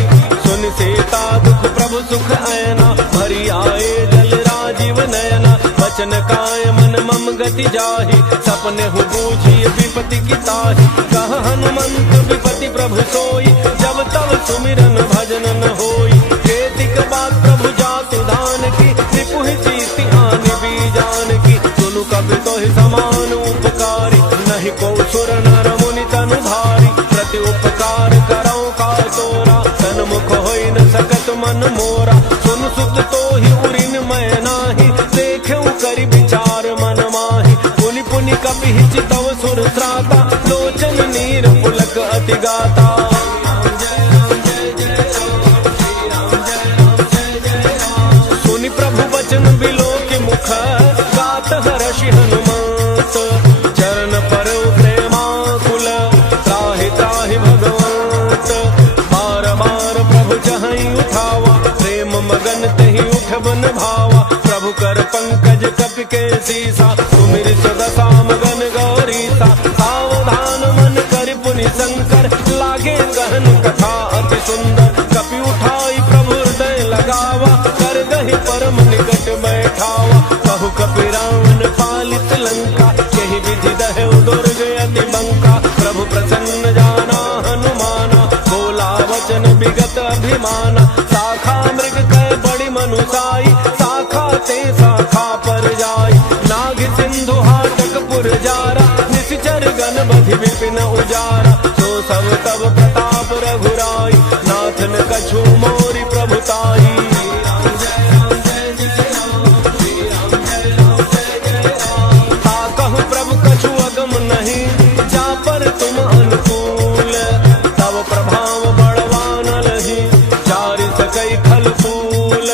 सुन सीता दुख प्रभु सुख ऐना, भरी आए जल राजीव नयना। वचन काय मन मम गति जाहि, सपने हु बूझिए विपति की ताहि। कह हनुमंत विपति प्रभु सोई, जब तब सुमिरन भजन न होई। केतिक बात प्रभु जातु धान की, रिपुहि चीति आनि बीजान की। सुनु कवि तोहि समान उपकारी, नहीं को सुर नर मुनि तनु धारी। प्रति उपकार करौ का तोरा, सन्मुख होई न सकत मन मोरा। सुन सुत तोहि उरिन मैं नाही, देखऊं करि विचार मन माहि। पुनि पुनि कपि चितव सुर त्राता, लोचन नीर पुलक अति गाता। सुनि प्रभु वचन बिलो के मुख, गात हर्षि हनुमंत। चरण पर प्रेमाकुल, त्राहि त्राहि भगवंत। बार बार प्रभु चहई उठावा, प्रेम मगन तहि उठबन भावा। प्रभु कर पंकज कपि के सीसा, सुमिर सदसा मगन गौरीसा। सावधान मन करि पुनि शंकर, लागे कहन कथा अति सुंदर। कपि उठाई प्रभु हृदय लगावा, कर दहि परम निकट बैठावा। कहु कपि रावण पालित लंका, यही विधि दहे दुर्ग अति बंका। प्रभु प्रसन्न जाना हनुमाना, बोला वचन विगत अभिमाना। शाखा मृग कह बड़ी मनुसाई, शाखा ते शाखा पर जाई। नाग सिंधु हाटक पुर जारा, निश्चर गण बधि विपिन उजारा। सो सब तब प्रताप रघुराई, नाथन कछु मोरि प्रभुताई। ताकहु प्रभु कछु अगम नहीं, जा पर तुम अनुकूल। तब प्रभाव बड़वान लही, चारि सकई खल फूल।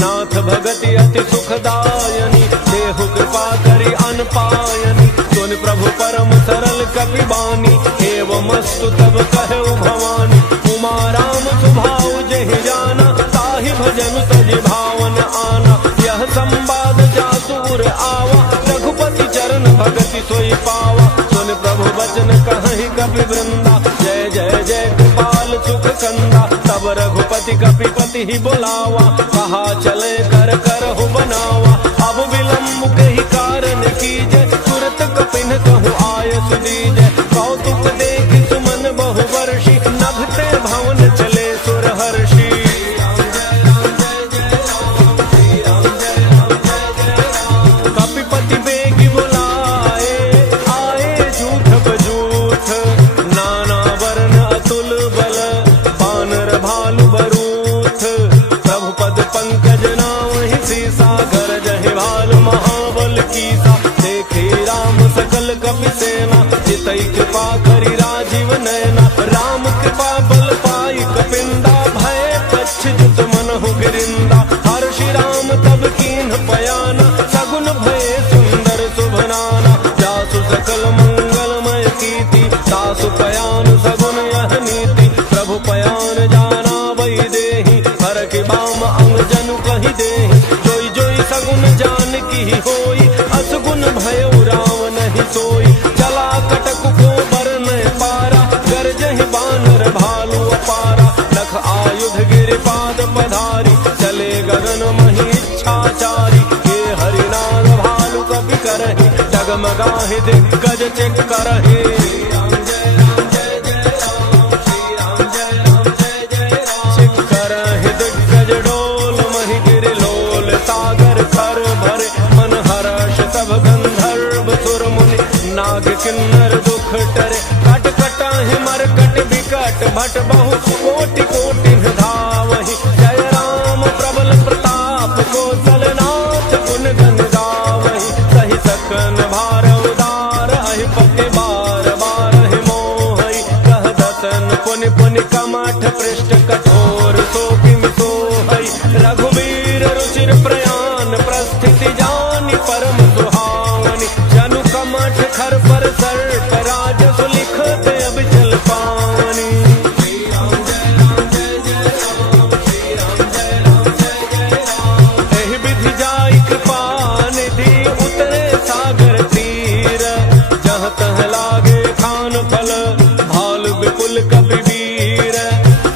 नाथ भगति अति सुखदायनी, देहु कृपा करि अनपायनी। सुन प्रभु परम सरल कपि बानी, एवमस्तु तब कहु भवानी। उमा राम सुभाउ जेहि जाना, ताहि भजन तजि भावन आना। यह संवाद जासुर आवा, रघुपति चरण भगति सोई पावा। सुन प्रभु वचन कहहि कपि वृंदा, जय जय जय कृपाल सुख कंदा। तब रघुपति कपिपति ही बुलावा, कहा चले कर करहु बनावा। अब विलम्ब कहि कारण कीजय, तुरत कपिन कहु आय सुदीजय। कौतुक देखि सुमन बहु वर्षि, नभते भवन चले सुर हर्षि। कपिपति बेगी बुलाए, आए झूठ बजूठ। नाना वर्ण अतुल बल, बानर भालु बरूथ। प्रभु पद पंकज नाहि सीसा, गरजहि भालु महाबल कीसा। देखे राम सकल कपि सेना, चितई कृपा करि राजीव नयना। राम कृपा बल पाई कपिंदा, भय पच्छित मनहु गिरिंदा। हर्षि राम तब कीन्ह पयाना, सगुन भय सुंदर शुभनाना। जासु सकल मंगलमय कीर्ति, तासु पयान सगुन यह नीति। प्रभु पयान जाना वही देहि, हर के बाम अंग जनु कहि देहि। जोई जोई सगुन जान की होई, असगुन भय रावण ही सोई। चला कटक को बरन पारा, गरजहि बानर भालु अपारा। लख आयुध गिरिपाद पधारी, चले गगन मही इच्छाचारी। हे हरिनाग भालु कपि करहि, डगमगाहि दिग्गज चेक करहि। किन्नर दुख टरे, कट कटाहि मरकट विकट भट बहु कोटि कोटि धावहि। जय राम प्रबल प्रताप कौशलनाथ गुण गण गावहि। सहि सकन भार उदार अहिपति बार बार मोहि। कह दसन पुनि पुनि कमठ पृष्ठ कठोर सो किमि सोहै। रघुबीर रुचिर प्रयाण प्रस्थिति जानि परम सुहावनि। जनु कमठ खर पर सर्प राजसु लिखत अबिचल पावनि। एहि विधि जाई कृपा निधि उतरे सागर तीर। जहाँ तह लागे खान फल भाल विपुल कपिवीर।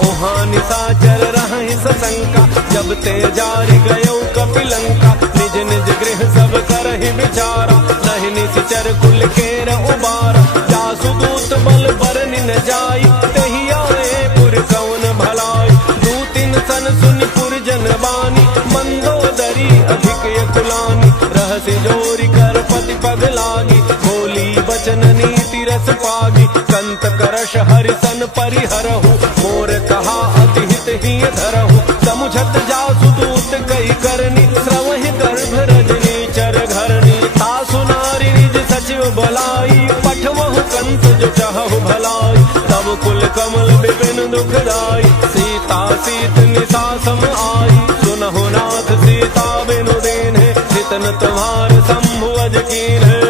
ओहाँ निशाचर रहहि सशंका जब ते जारि गयो कपिलंका। निज निज गृह सब करहि विचारा नहीं निश्चर कुल केर उबारा। जासु दूत बल बरनि न जाई तहि आए पुर कौन भलाई। दूतिन सन सुनि पुर जन बानी मंदोदरी अधिक यकुलानी। रहसि जोरि कर पति पग लागी बोली बचन नीति रस पागी। कंत करश हरिसन परिहरहु मोर कहा अति हित ही धरहु। समुझत जासु दूत कई करनी श्रवहि गर्भ रजनी चर घरनी। तासु नारी निज सचिव बोलाई पठवहु कंस जो चाहु भलाई। तब कुल कमल विपिन दुखदाई सीता सीत निशा सम आई। सुनहु नाथ सीता बिनु दीन्हे जितन तुम्हार शंभु अज कीन्हे।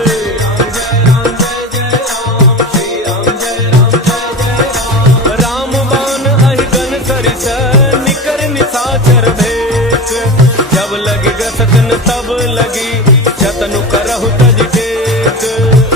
राम बाण अहिगन सरिस निकर निशाचर भेष। जब लगी गसकन तब लगी जतनु करहु तज टेक।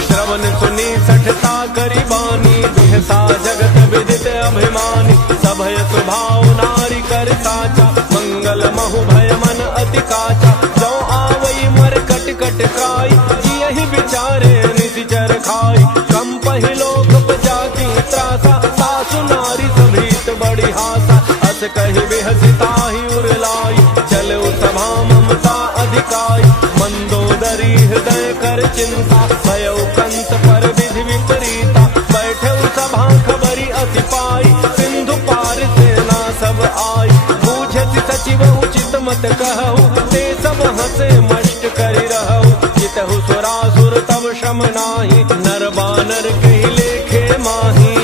श्रवण सुनी सठता करी बानी बिहसा जगत विदित अभिमानी। सभय स्वभाव नारी कर साचा मंगल महु भय मन अति काचा। जो आवई मर कट कट काई जियहि विचारे निशिचर खाई। कम पहिलोक बजा की त्रासा सासु नारी सभीत बड़ी हासा। अस कहि बिहसिताहि उरलाई चलऊ सभा ममता अधिकाई। मंदोदरी हृदय कर चिंता भयउ कंत पर विधि विपरीता। बैठऊ सभा खबरी अति पाई सिंधु पार सेना सब आई। बूझति सचिव उचित मत कहु ते सब हंसे मष्ट करि रहु। जितहु सुरासुर तब शम नाही नर बानर कहि लेखे माही।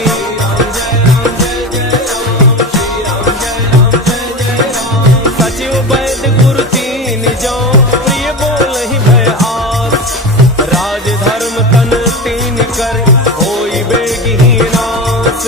सचिव वैद्य गुरु तीन जो प्रिय बोलहि भय आस। राज धर्म तन तीन कर होई बेगी नास।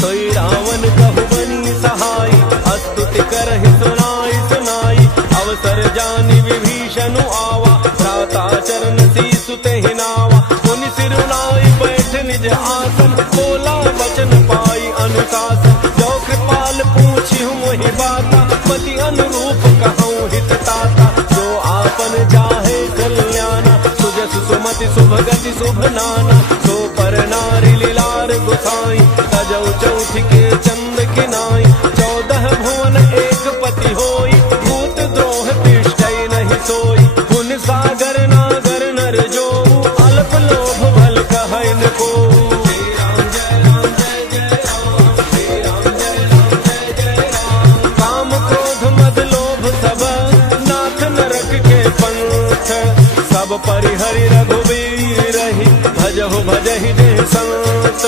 सोई रावण कहु बनी सहाई स्तुति करहि सुनाई सुनाई। अवसर जानि विभीषण आवा भ्राता चरण सीसु तेहि नावा। मुनि सिरुनाई बैठ निज आसन बोला वचन पाई अनुशासन। जो कृपाल पूछी मोहि बाता पति अनुरूप कहूँ हित ताता। जो आपन चाहे कल्याणा सुजस सुमति शुभ गति शुभ नाना। सो पर नारी लीलार गुसाई तजौ चौथ के चंद किनाई। 14 भुवन एक पति होई भूत द्रोह तिष्ठै नहीं सोई। पुन सागर नागर नर जो अल्प लोभ भल कहै न को। काम क्रोध मद लोभ सब नाथ नरक के पंथ। सब परिहरि रघुबीर रही भजहु भजहि जे संत।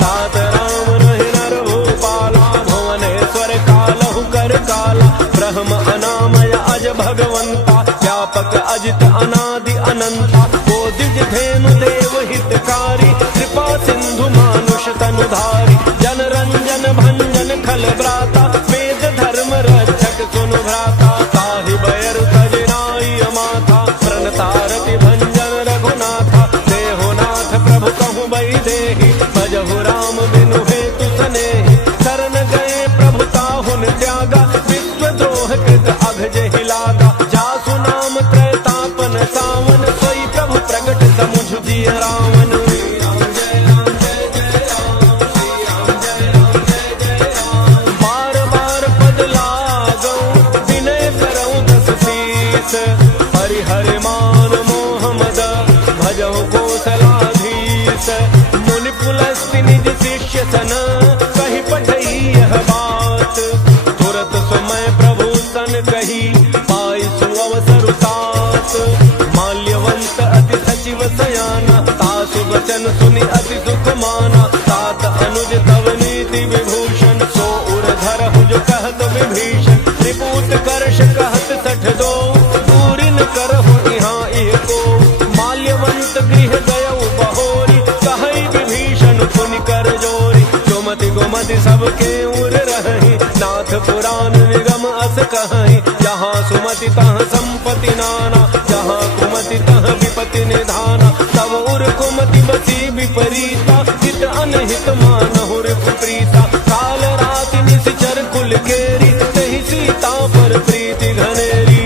तात राम रहि नर भूपाला भुवनेश्वर कालहु कर काला। ब्रह्म अनामय अज भगवंता व्यापक अजित अनादि अनंता। बोधिज धेनु देव हितकारी कृपा सिंधु मानुष तनुधारी। जन रंजन भंजन खल ब्राता वेद धर्म रक्षक सुनु भ्राता। ताहि बैरु तजनाई अमाथा प्रणतारति भंजन रघुनाथा। देहुनाथ प्रभु कहु बई देहि भजहु राम बिनु हेतु सनेहि। शरण गए प्रभु ताहुन त्यागा विश्व द्रोह कृत अघ जेहि लागा। जासु नाम त्रैतापन सावन वाक्य सन कही पठई यह बात। तुरत समय प्रभु सन कही पाई सुअवसर तात। माल्यवंत अति सचिव सयाना तासु वचन सुनि अति सुख माना। तात अनुज तव नीति विभूषण सो उर धरहु जो कहत विभीषण। त्रिपूत कर्ष कहत सठ दो दूरी न करहु यहाँ इह को। माल्यवंत गृह गयउ बहोरी कहई विभीषण पुनि कर जोरी। सुमति गुमति सबके उर रही नाथ पुराण निगम अस कहीं। जहाँ सुमति तहाँ संपत्ति नाना जहाँ कुमति तहाँ विपत्ति निधाना। तब उर कुमति बसी विपरीता हित अनहित मानहु प्रीता। काल रात निश्चर कुल केरी तहि सीता पर प्रीति घनेरी।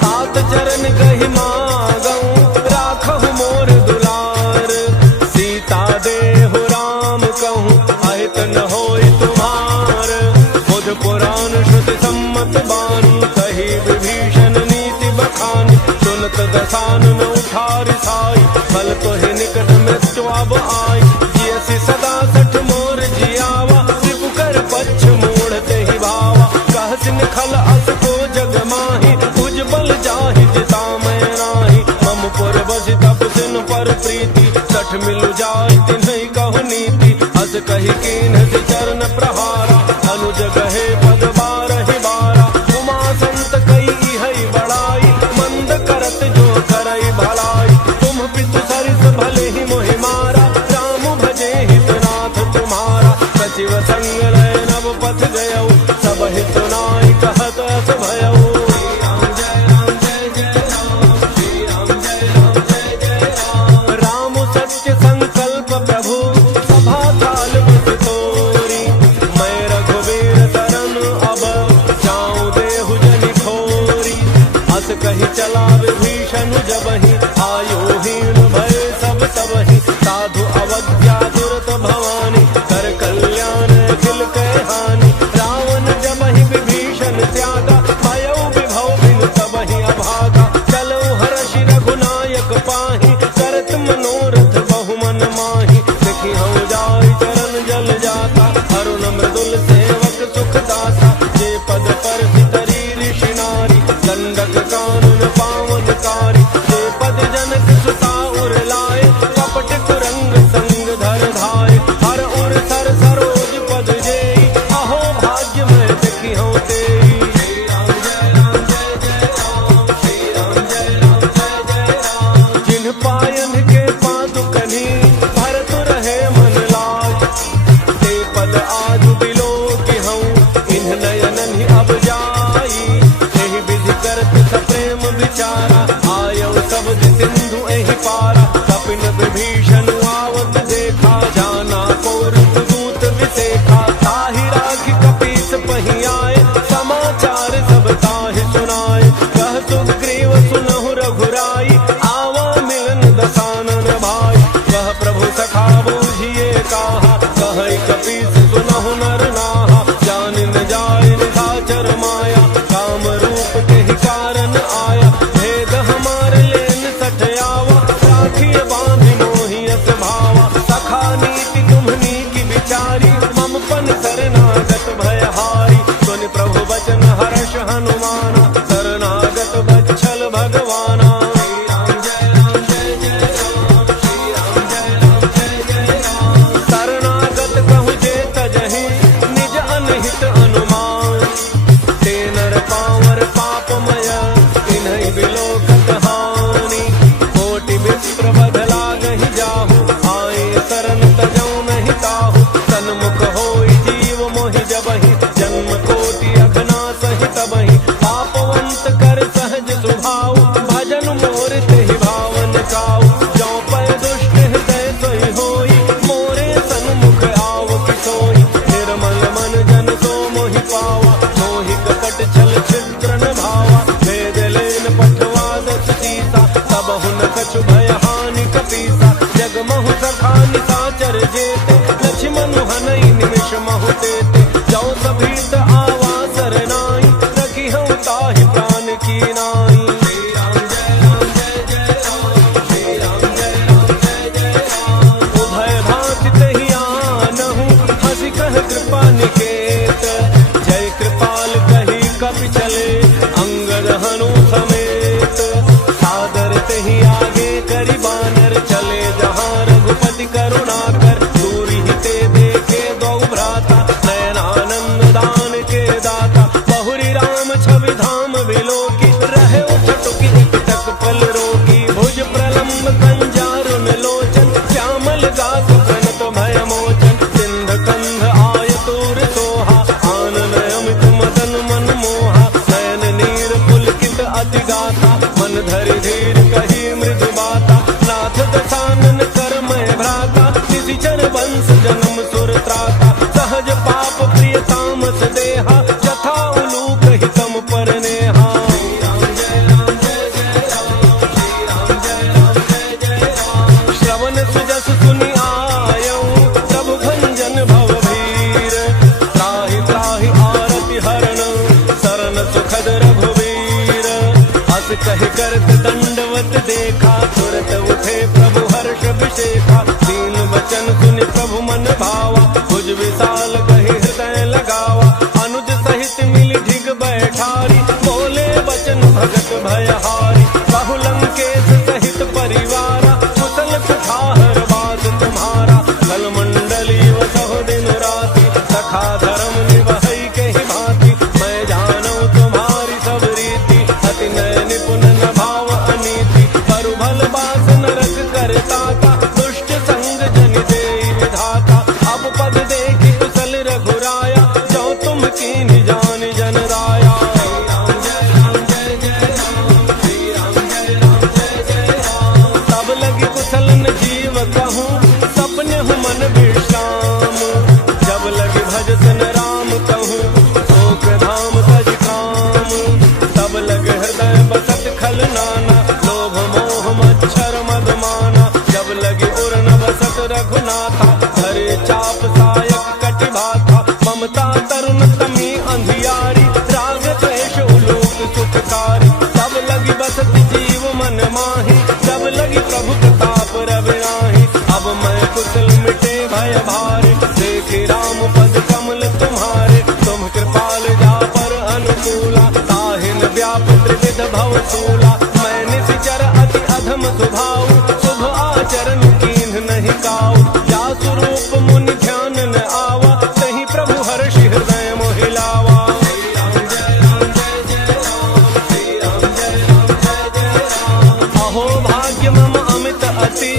तात चरण कहि मागऊं राखहु मोर दुलार। सीता देहु राम कहूँ अहित न होई तुम्हार। बुध पुराण श्रुति सम्मत बानी कही विभीषण नीति बखानी। सुनत दसानन उठार साई फल तो ही निकट मृत्यु अब आई। जियसि सदा सठ मोर जियावा त्रिपु कर पच्छ मूढ़ते ही भावा। कहसिन खल अस को जग माही उज्जवल जाहि जिता मैं नाही। मम पुर बसि तप सिन पर प्रीति सठ मिलु जाय तिन्हि कहु नीति। अस कहि कीन्ह चरण प्रहारा अनुज गहे पद बारहि बारा। उमा संत कई हई बड़ाई मंद करत जो करई भलाई। तुम पितु सरिस भले ही मोहि मारा राम भजे हितनाथ तुम्हारा। सचिव संग लय नव पथ गयऊ सब हित नाई कहत अस भयऊ। राम सत्य संकल्प प्रभु सभा काल बस तोरी। मैं रघुवीर शरण अब जाऊं देहु जनि खोरी। अस कही चला विभीषण जबहि आयो हीन भय सब तबहि। साधु अवज्ञा दुरत भवानी कर कल्याण अखिल कह हानि। रावण जबहि विभीषण त्यागा भयउ विभव बिनु तबहि अभागा। चलो हर्षि रघुनायक पाहि करत मनोरथ बहु मन माहि। देखि हऊ जाय चरण जल जाता अरुण मृदुल सेवक सुख दाता। जे पद पर सितरी ऋषि नारी दंडक कानन पावन कारी। जे पद जनक सुता उर लाए कपट कुरंग संग धर धाय। हर उर सर सरोज पद जेई अहो भाग्य मैं देखी हूँ तेरी। जिन पायन के पादुकनी भरत रहे मन लाज। ते पद आज बिलो की हूँ इन्ह नयनन ही अब जाई। यही विधि करत सप्रेम विचारा आयव शब्द सिंधु एहि पारा। कपिन विभीषण आवत देखा जाना कोर दूत विसेखा। ताहि राखि कपीस पहि आए समाचार सब ताहि सुनाए। कह सुग्रीव सुनहु रघुराई आवा मिलन दसानन भाई। कह प्रभु सखा बूझिए काहा कहै कपीस सुनहु नर नाहा। जान न जाय निशाचर माया काम रूप के ही कारण आया। भेद हमार लेन सठ आवा राखिय बांधि मोहि अस भावा। सखा नीति तुम्हनी की विचारी मम पन शरणागत भयहारी। सुनि प्रभु वचन हर्ष हनुमाना शरणागत बच्छल भगवाना। शरणागत कहु जे तजहि निज अनहित अनुमान। ते नर पावर पापमय इन्हि बिलोकत हानि। कोटि विप्र बध लागहि जाहु आए शरण तजौ नहीं ताहु। सन्मुख होई जीव मोहि जबहि जन्म कोटि अघना सहि तबहि। पापवंत कर सहज सुभाव भजन मोर तेहि भावन काऊ। जौ पय दुष्ट हृदय सोई होई मोरे सन्मुख आव किसोई। निर्मल मन जन सो मोहि पावा मोहि कपट छल छिद्र न भावा। भेद लेन पठवा दस सीसा तब हुन कछु भय हानि कपीसा। जग महु सखा निशाचर जेते लक्ष्मण हनई निमिष महु तेते। जौ सभीत आवा सरनाई रखी हूँ ताहि प्राण की नाई। चले जहाँ रघुपति करुणा कर, दूरी ही ते देखे दो भ्राता, नयनानंद दान के दाता। बहुरी राम छवि धाम विलोकी, रहे उठटुकी एकटक पल रोगी। भुज प्रलम्ब कंजारुन लोचन, श्यामल गास प्रणत भय मोचन। सिंध कंध आय तूर सोहा, आनन अमित मदन मन मोहा। नयन नीर पुलकित अति गाता, मन धरि धीर कही मृदु बाता। नाथ दशानन कर मैं भ्राता, निशिचर वंश जन्म सुर त्राता। सहज पाप प्रिय तामस देहा, जथा उलूक हितम पर नेहा। श्रवण सुजस सुनि आयऊ, प्रभु भंजन भव भीर। त्राहि त्राहि आरति हरण, शरण सुखद रघुवीर। अस कहि करत दंडवत देखा, तुरत उठे प्रभु हर्ष विशेखा। दीन वचन सुनि प्रभु मन भावा, भुज विशाल कहि हृदय लगावा। अनुज सहित मिली ढिग बैठारी, बोले वचन भगत भयहारी। बहुलंकेश सहित परिवारा, कुशल कुठार बात तुम्हारा। कल मंडली वसहु दिन राति, सखा धर्म निवहै कहि भांति। मैं जानू तुम्हारी सब रीति, अति नय निपुण न भाव अनीति। परु भल बास नरक करताता, दुष्ट संग जन देई विधाता। अब पद देखि कुशल रघुराया, जो तुम कीन्हि जानि जन राया। तब लगी कुशल न जीव कहूँ, सपने हूँ मन विश्राम। जब लगी भजत न राम कहूँ, शोक धाम सज काम। तब लगे हृदय बसत खल नाना, लोभ मोह मच्छर मद माना। जब लगी उर न बसत रघुनाथा, हरे चाप सायक कटि भाथा। ममता तरुण तमी अंधियारी, राग द्वेष उलूक सुखकारी। तब लगी बसत जीव मन माही, जब लगी प्रभु प्रताप रविराही। अब मैं कुशल मिटे भय भारे, देखी राम पद कमल तुम्हारे। तुम कृपाल जा पर अनुकूला, ताहिन व्याप त्रिविध भव सूला। मैं निशिचर अति अधम स्वभाव, शुभ आचरण कीन्ह नहीं काऊ। जा स्वरूप मुनि ध्यान न आवा, तहि प्रभु हर्षि हृदय मोहिलावा। अहो भाग्य मम अमित अति,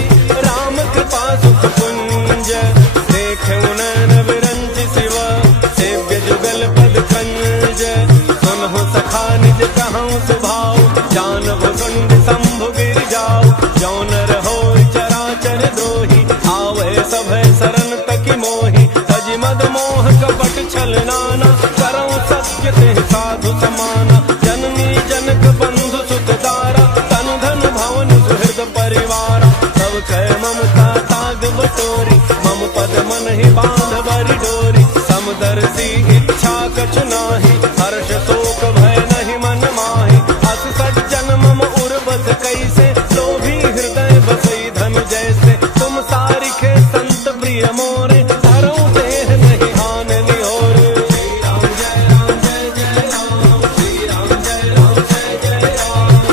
राम कृपा सुख पुंज। देखे नयन विरंच शिव, सेव्य जुगल पद कंज। सुनहु सखा निज कहूँ सुभाव, जानहु सुंद शंभु गिर जाऊ। जौन रहो चराचर दोही, आवै सभय शरण तकी मोही। तज मद मोह कपट छल नाना, करऊँ सत्य तेहि साधु समाना। जननी जनक बंधु सुत दारा, तनु धन भवन सुहृद परिवारा। सब कह ममता ताग बटोरी, मम पद मन ही बांध बरि डोरी। समदर्शी इच्छा कछु नाही, हर्ष शोक भय नहीं मन माही। अस सज्जन मम उर बस कैसे, लोभी हृदय बसई धन जैसे। तुम सारिखे संत प्रिय मोरे, धरऊँ देह नहीं आन निहोरे।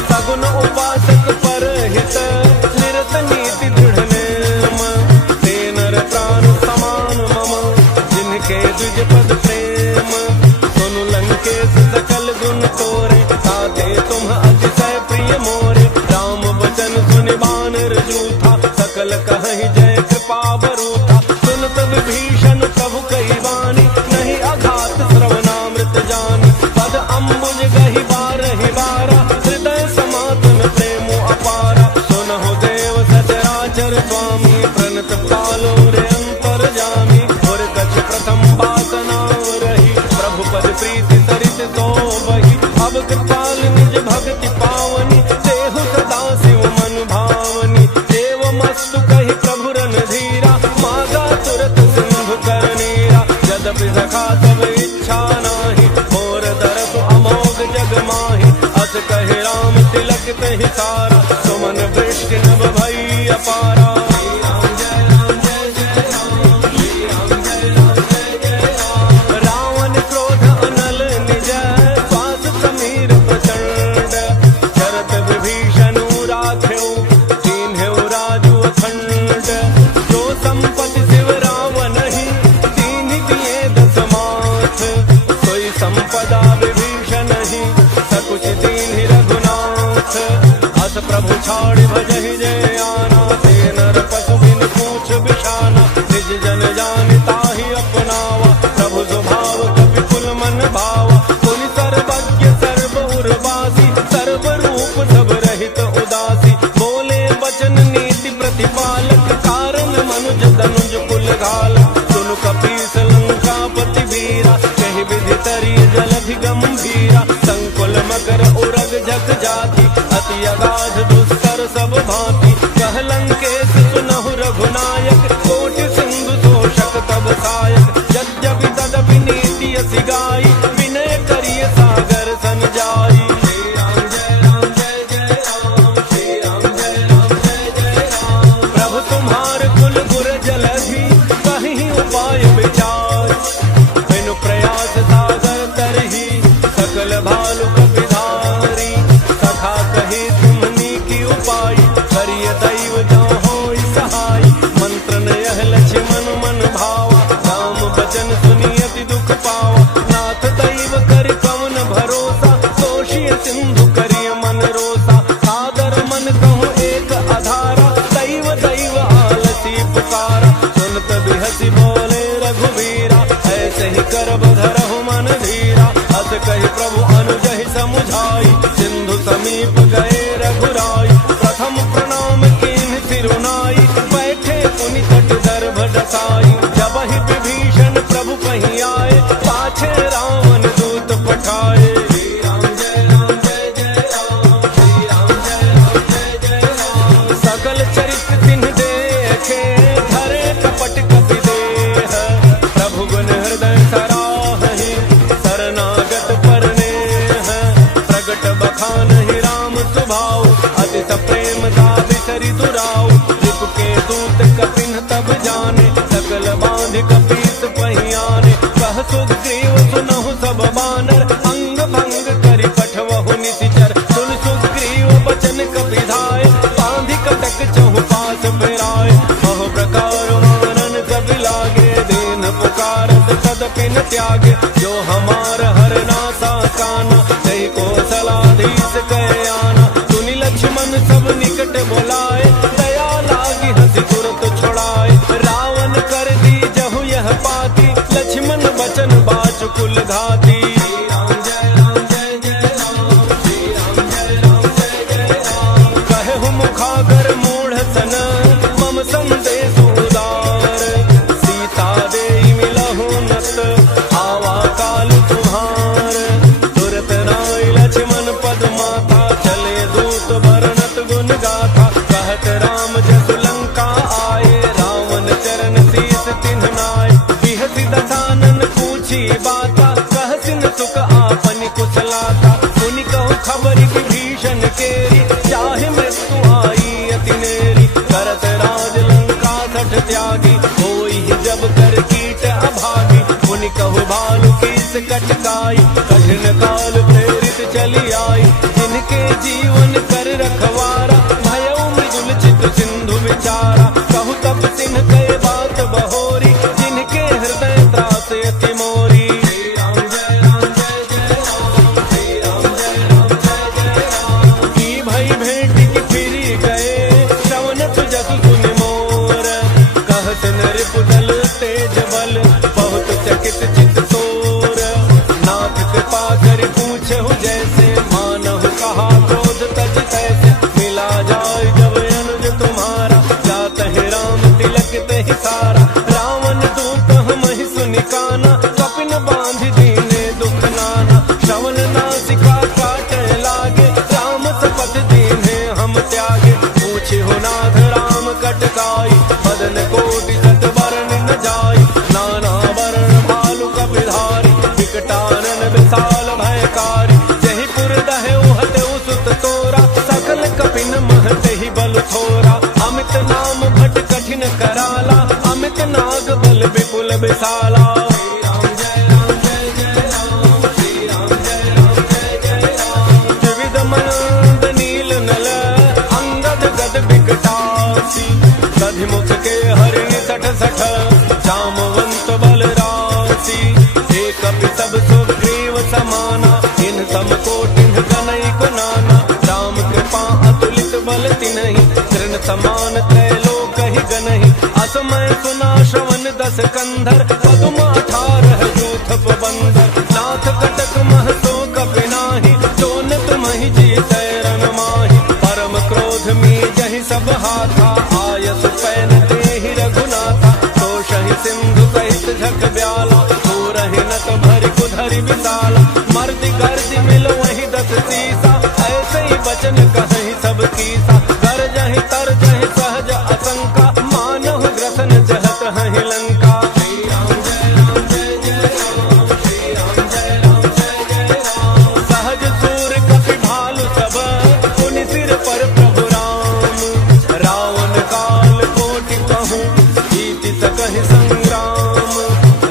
सगुन उपासक पर हित, निरत नीति दृढ़ नेम। ते नर प्राण समान मम, जिनके द्विज पद प्रेम। सुनु लंकेश सकल गुण तोरे, ताते तुम अतिशय प्रिय मोरे। राम वचन सुनि बानर जूथा, सकल कहहि जय कृपा बरूथा। सुनत विभीषण प्रभु कहि बानी, नहीं अघात श्रवणामृत जानी। पद अम्बुज गहि बारहि बारा, हृदय समातन प्रेम अपारा। सुनहु देव सचराचर स्वामी, प्रणत पालो रे अंतर जामी। और कछ प्रथम बात नाम रही, प्रभु पद प्रीति सरित तो बही। अब कृपाल निज भक्ति पावनी, देहु सदा शिव मन भावनी। देव मस्तु कहि प्रभु रणधीरा, मागा तुरत सिंधु कर नीरा। यद्यपि सखा सब इच्छा नाही, मोर दरप अमोघ जग माही। अस कहि राम तिलक तहि सारा, सुमन वृष्टि नभ भई अपारा। रावण क्रोध अनल निज, श्वास समीर प्रचंड। शरत विभीषण राख्यो, कीन्ह्यो राजु प्रतिपालक कारण मनुज धनुज कुल घाल सुनु कपीस लंकापति वीरा कहि विधि तरी जलधि गंभीरा संकुल मकर उरग जग जाति अति अगाध दुस्तर सब भांति कह लंकेश सुनहु रघुनायक कोटि सिंधु तोषक तब सायक यद्यपि तदपि नीति असि गाई विनय करिय सागर सन जाई प्रभु तुम्हार कुल गुर जलधि कहीं उपाय विचार बिनु प्रयास सागर तरही सकल भालु कपिधारी सखा कही तुमनी की उपाय करिय दैव जो होई सहाय मंत्र न यह लक्ष्मण मन भावा राम बचन सुनियति दुख पावा नाथ दैव कर कवन भरोसा तोषिय सिंधु करिय मन रोसा सादर मन कहूँ एक आधारा दैव दैव आलसी पुकारा सुनत बिहसी बोले रघुवीरा ऐसे ही करब धरहु मन धीरा अस कहि प्रभु अनुजहि समुझाई सिंधु समीप गए रघुराई प्रथम प्रणाम कीन्ह सिरुनाई बैठे पुनि तट दर्भ डसाई जब ही विभीषण प्रभु कहीं आए पाछे रावण दूत पठाए सकल चरित्र तिन्ह देखे धरे कपट कपि देह प्रभु गुण हृदय सराहि शरणागत परनेह प्रगट बखानहि राम सुभाऊ अति सप्रेम दाबि सरि दुराऊ रिप के दूत कपिन तब जाने सकल बांध कपीस पहियाने कह सुग्रीव सुनहु सब बानर अंग भंग करि पठवहु निशिचर सुन सुग्रीव बचन कपिधाय बांधि कटक चहु पास फिराय बहु प्रकार मानन कपि लागे दीन पुकारत तदपि न त्यागे जो हमार हरनासा काना तहि को सलाधीस कह आना सुनि लक्ष्मण सब निकट बोलाए दया लागी हंसी तुरत छुड़ाए रावण कर दी जहु यह पाती लक्ष्मण बचन बाच कुल घाती कहु मुखागर मूढ़ सन मम संदेश उदार सीता देई मिलहु नत आवा काल तुम्हार तुरत राय लक्ष्मण पद माथा चले दूत बरनत गुण गाथा कहत राम जसु लंका आए रावण चरण शीस तिन्ह नाय बिहसी दसानन पूछी बाता कहसिन सुख आपनि कुशलाता सुनि कहु खबरि विभीषण केरी चाहे मृत्यु आई अति नेरी करत राज लंका सठ त्यागी होई जब कर कीट अभागी मुनि कहु भालु कीस कटकाई कठिन काल प्रेरित चली आई जिनके जीवन कर रखवारा भयउ मृदुल चित सिंधु विचारा कहु तब सिन्ह कहे बात बहोरी जिनके हृदय त्रास अति मोरी की भई भेंट की फिरी गए श्रवण सुजस सुनि मोर कहत नृप दल तेज बल बहुत चकित चित सोर नाथ कृपा करि पूछहु जैसे मानहु कहा क्रोध तज तैसे मिला जाय जब अनुज तुम्हारा जात है राम तिलक तहि सारा रावण दूत हमहि सुनि काना कपिन बांधि दीने दुख नाना श्रवण नासिका काटे लागे राम सपथ दीने हम त्यागे पूछे हो नाथ राम कटकाई बदन कोटि सत वरण न जाई नाना वरण भालु कपिधारी विकटानन विशाल भयकारी जहि पुर दहे उहते उसुत तोरा सकल कपिन महते ही बल थोरा अमित नाम भट कठिन कराला अमित नाग बल विपुल विशाला त्रिविध मंद नील नल अंगद गद विकटासी दधिमुख के हरिणि सठ सठ जामवंत बल रासी एक कपि सब सुग्रीव समाना इन सम कोटिन गनई को नाना राम कृपा अतुलित बल तिनहि तृण समान त्रैलोक ही गनहि असमय सुना श्रवण दस कंधर पदुम 18 जूथ बंदर नाथ कटक महतो कपि नाही जोन तुमहि जीतै रण माहि परम क्रोध में जहि सब हाथा सीता आयस पैन देहि रघुनाथा तो शहि सिंधु सहित झक ब्याला तो रहिनत भरि कुधरि विशाला मर्दि गर्दि मिलो वही दस सीसा ऐसे ही बचन कहीं सब कीसा गरजहि तरजहि सहज असंका मानहु ग्रसन जहत हहि लंका सहज सूर कपि भालु सब पुनि सिर पर प्रभु राम रावण काल कोटि कहूँ जीति सकहि संग्राम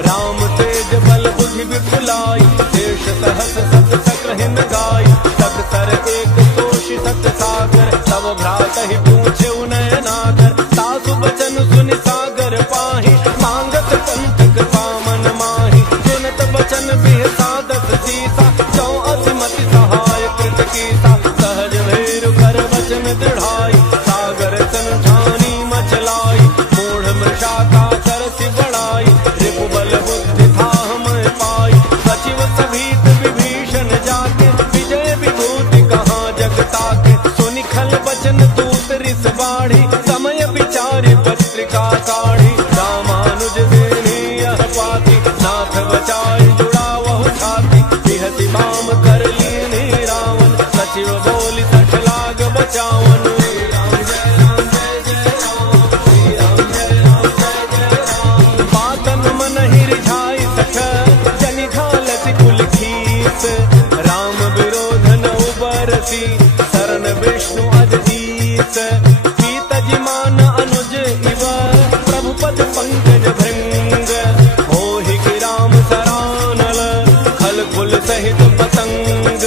राम तेज बल बुद्धि विपुलाई देश सहस सत सकहिन गाय तब सर एक तोषि सत सागर तब भ्रात ही पूछे नयनागर सासु बचन सुनि सागर पाहि मांगत पंथक पामन माहि सुनत बचन बिह सादस सीसा चौ असिमति सहाय कृत कीसा सहज भैरु कर वचन दृढ़ाई सागर सन ठानी मचलाई मूढ़ मृषा का तरसि बढ़ाई रिपु बल बुद्धि था हम पाई सचिव सभीत विभीषण जाके विजय विभूति कहाँ जगता के सुनि खल बचन दूत रिस बाढ़ी समय विचारि पत्रिका काढ़ी रामानुज देहि यह पाति नाथ बचाई जुड़ा वह छाती बिहति बाम कर लीनी रावण सचिव बोली सठ लाग बचावन बातन मन ही रिझाई सठ जनि घालति कुल खीस राम विरोध न उबरसी शरण विष्णु अधीस सीतजि मान अनुज इव प्रभु पद पंकज भृंग होहि कि राम सरानल खल कुल सहित पतंग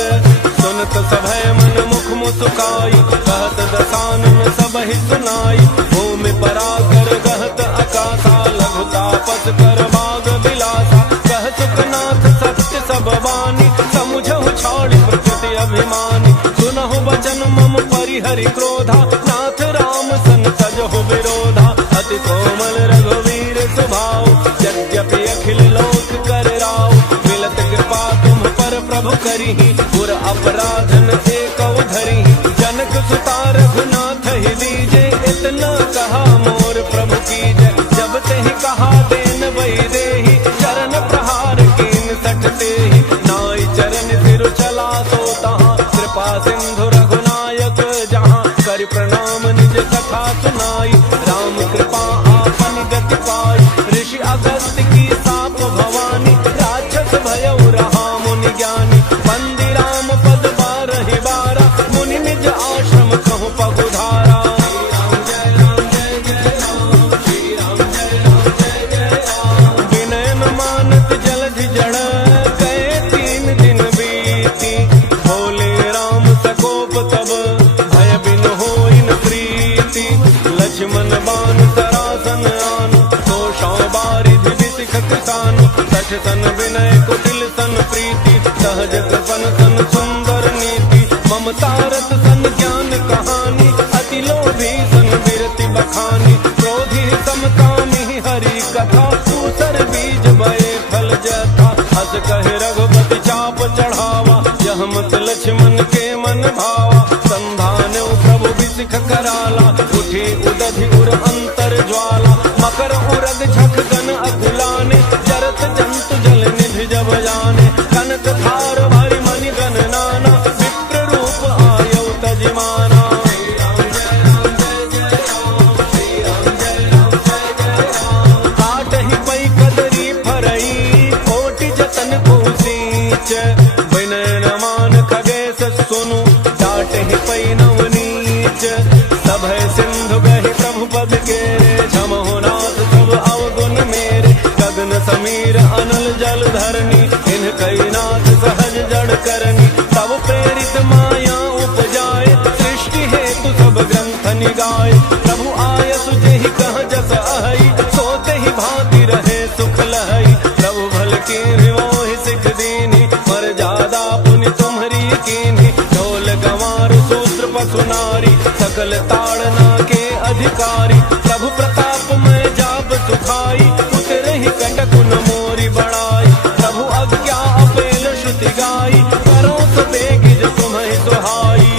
सुनत सभय मन मुख मुस्काई कहत दसानन सबहि सुनाई भूमि पराकर गहत अकासा लघु तापस कर बाग बिलासा कह सुखनाथ सत्य सब वाणी समुझहु छाड़ी प्रकृति अभिमानी सुनहु बचन मम परिहरि क्रोधा नाथ राम सन तजहु विरोधा अति कोमल रघुवीर स्वभाव यद्यपि अखिल लोक कर राव मिलत कृपा तुम पर प्रभु करिहि पुर अपराधन एक धरिहि जनक सुता रघुनाथ ही दीजे इतना कहा मोर प्रभु कीजय जब तेहि कहा देन वही देहि चरण प्रहार कीन सठ तेहि नाई चरण सिर चला सो तहाँ कृपा सिंधु रघुनायक जहाँ कर प्रणाम निज कथा सुनाई राम कृपा आपन गति पाई ऋषि अगस्त्य की साप भवानी राक्षस भयउ रहा मुनि ज्ञानी बंदी राम पद बारहि बारा मुनि निज आश्रम कहु पगुधारा विनय न मानत जलधि जड़ गए 3 दिन बीती बोले राम सकोप तब भय बिन होई न प्रीति लक्ष्मण बान सरासन आन तो बारिधि विसिख किसान सठ सन विनय कुटिल सन प्रीति सहज कृपन सन सुंदर नीति ममतारत सन ज्ञान कहानी अति लोभी सन बिरति बखानी क्रोधी समकामी हरि कथा दूसर बीज बये फल जथा हस कहे रघुपति चाप चढ़ावा यह मत लक्ष्मण के मन भावा संधान प्रभु विसिख कराला उठी उदधि उर अंतर ज्वाला मकर उरग झक गन अकुलाने जरत जंतु जल निधि जब जाने कनक थार भारी मणि गण नाना विप्र रूप आयौ तजिमाना काटहि पै कदरी फरई कोटि जतन को सींच विनय न मान खगेश सुनु डाटहि पै नवनीच सभय सिंधु गहि प्रभु पद के झमहु नाथ सब अवगुण मेरे गगन समीर अनल जल धरनी इन कई नाथ सहज जड़ करनी तब प्रेरित माया उपजाए सृष्टि हेतु सब ग्रंथ निगाए प्रभु आयसु जेहि कह जस अहई सोते ही भांति रहे सुख लहई प्रभु भल की मोहि सिख दीनी मर्यादा पुनि तुम्हरी कीन्ही ढोल गंवार सूत्र पशु नारी सकल ताड़ना के अधिकारी प्रभु प्रताप में जाप सुखाई उतरहि कटकु न मोरी बड़ाई प्रभु अज्ञा अपेल श्रुति गाई करो तो बेगी जो तुम्हें सुहाई।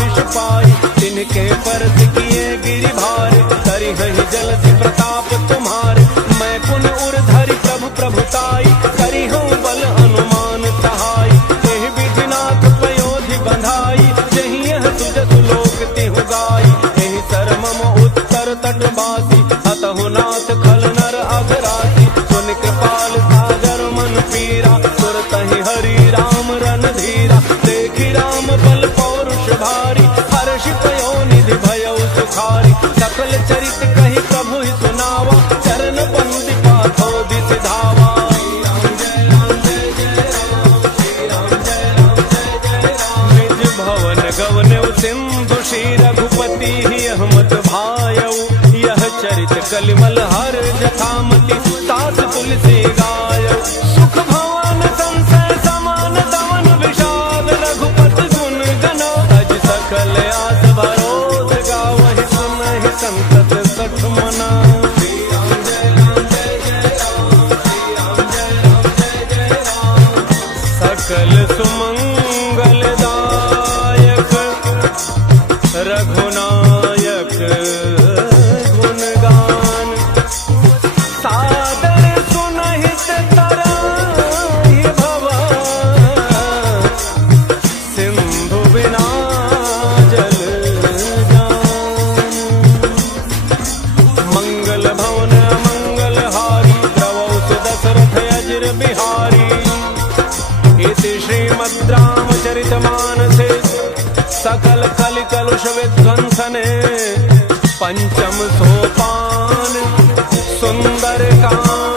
आशीष पाई, तिनके परस किए गिरि भार, करी हहि जलधि प्रताप तुम्हारे। मैं पुन उर धरि प्रभु प्रभुताई, करी हूँ बल हनुमान सहाय। तेहि विधिनाथ पयोधि बंधाई, जहि यह सुजस लोक तिहु गाई। एहि सर मम उत्तर तटवासी, अतहु नाथ खल नर अघरासी। सुन कृपाल सागर मन पीरा, सुरतहि हरि राम रणधीरा। देखि राम बल पौरुष भारी, हर्षि पयोनिधि भयउ सुखारी। सकल चरित कहि प्रभु ही सुनावा, चरण बंदी पाथो दिस धावा। निज भवन गवने सिंधु श्री रघुपति अहमद भायऊ। यह चरित कलिमल हर जथामति, तास तुलसी गायऊ। सुख भवन संसय समान दमन, विषाद रघुपति गुण गना। अज सकल आस भरोस गावहि, सुनहि संतत सठ मना। सकल सुमंगल दायक, रघुनायक गुणगान। सादर सुनहित तराहि भवन, सिंधु बिना जल जान। मंगल भवन मंगल हारी, द्रवौ सुदशरथ अजर बिहारी। इति श्रीमद् रामचरितमानसे सकल कलि कलुष विध्वंसने, पंचम सोपान सुंदर कांड।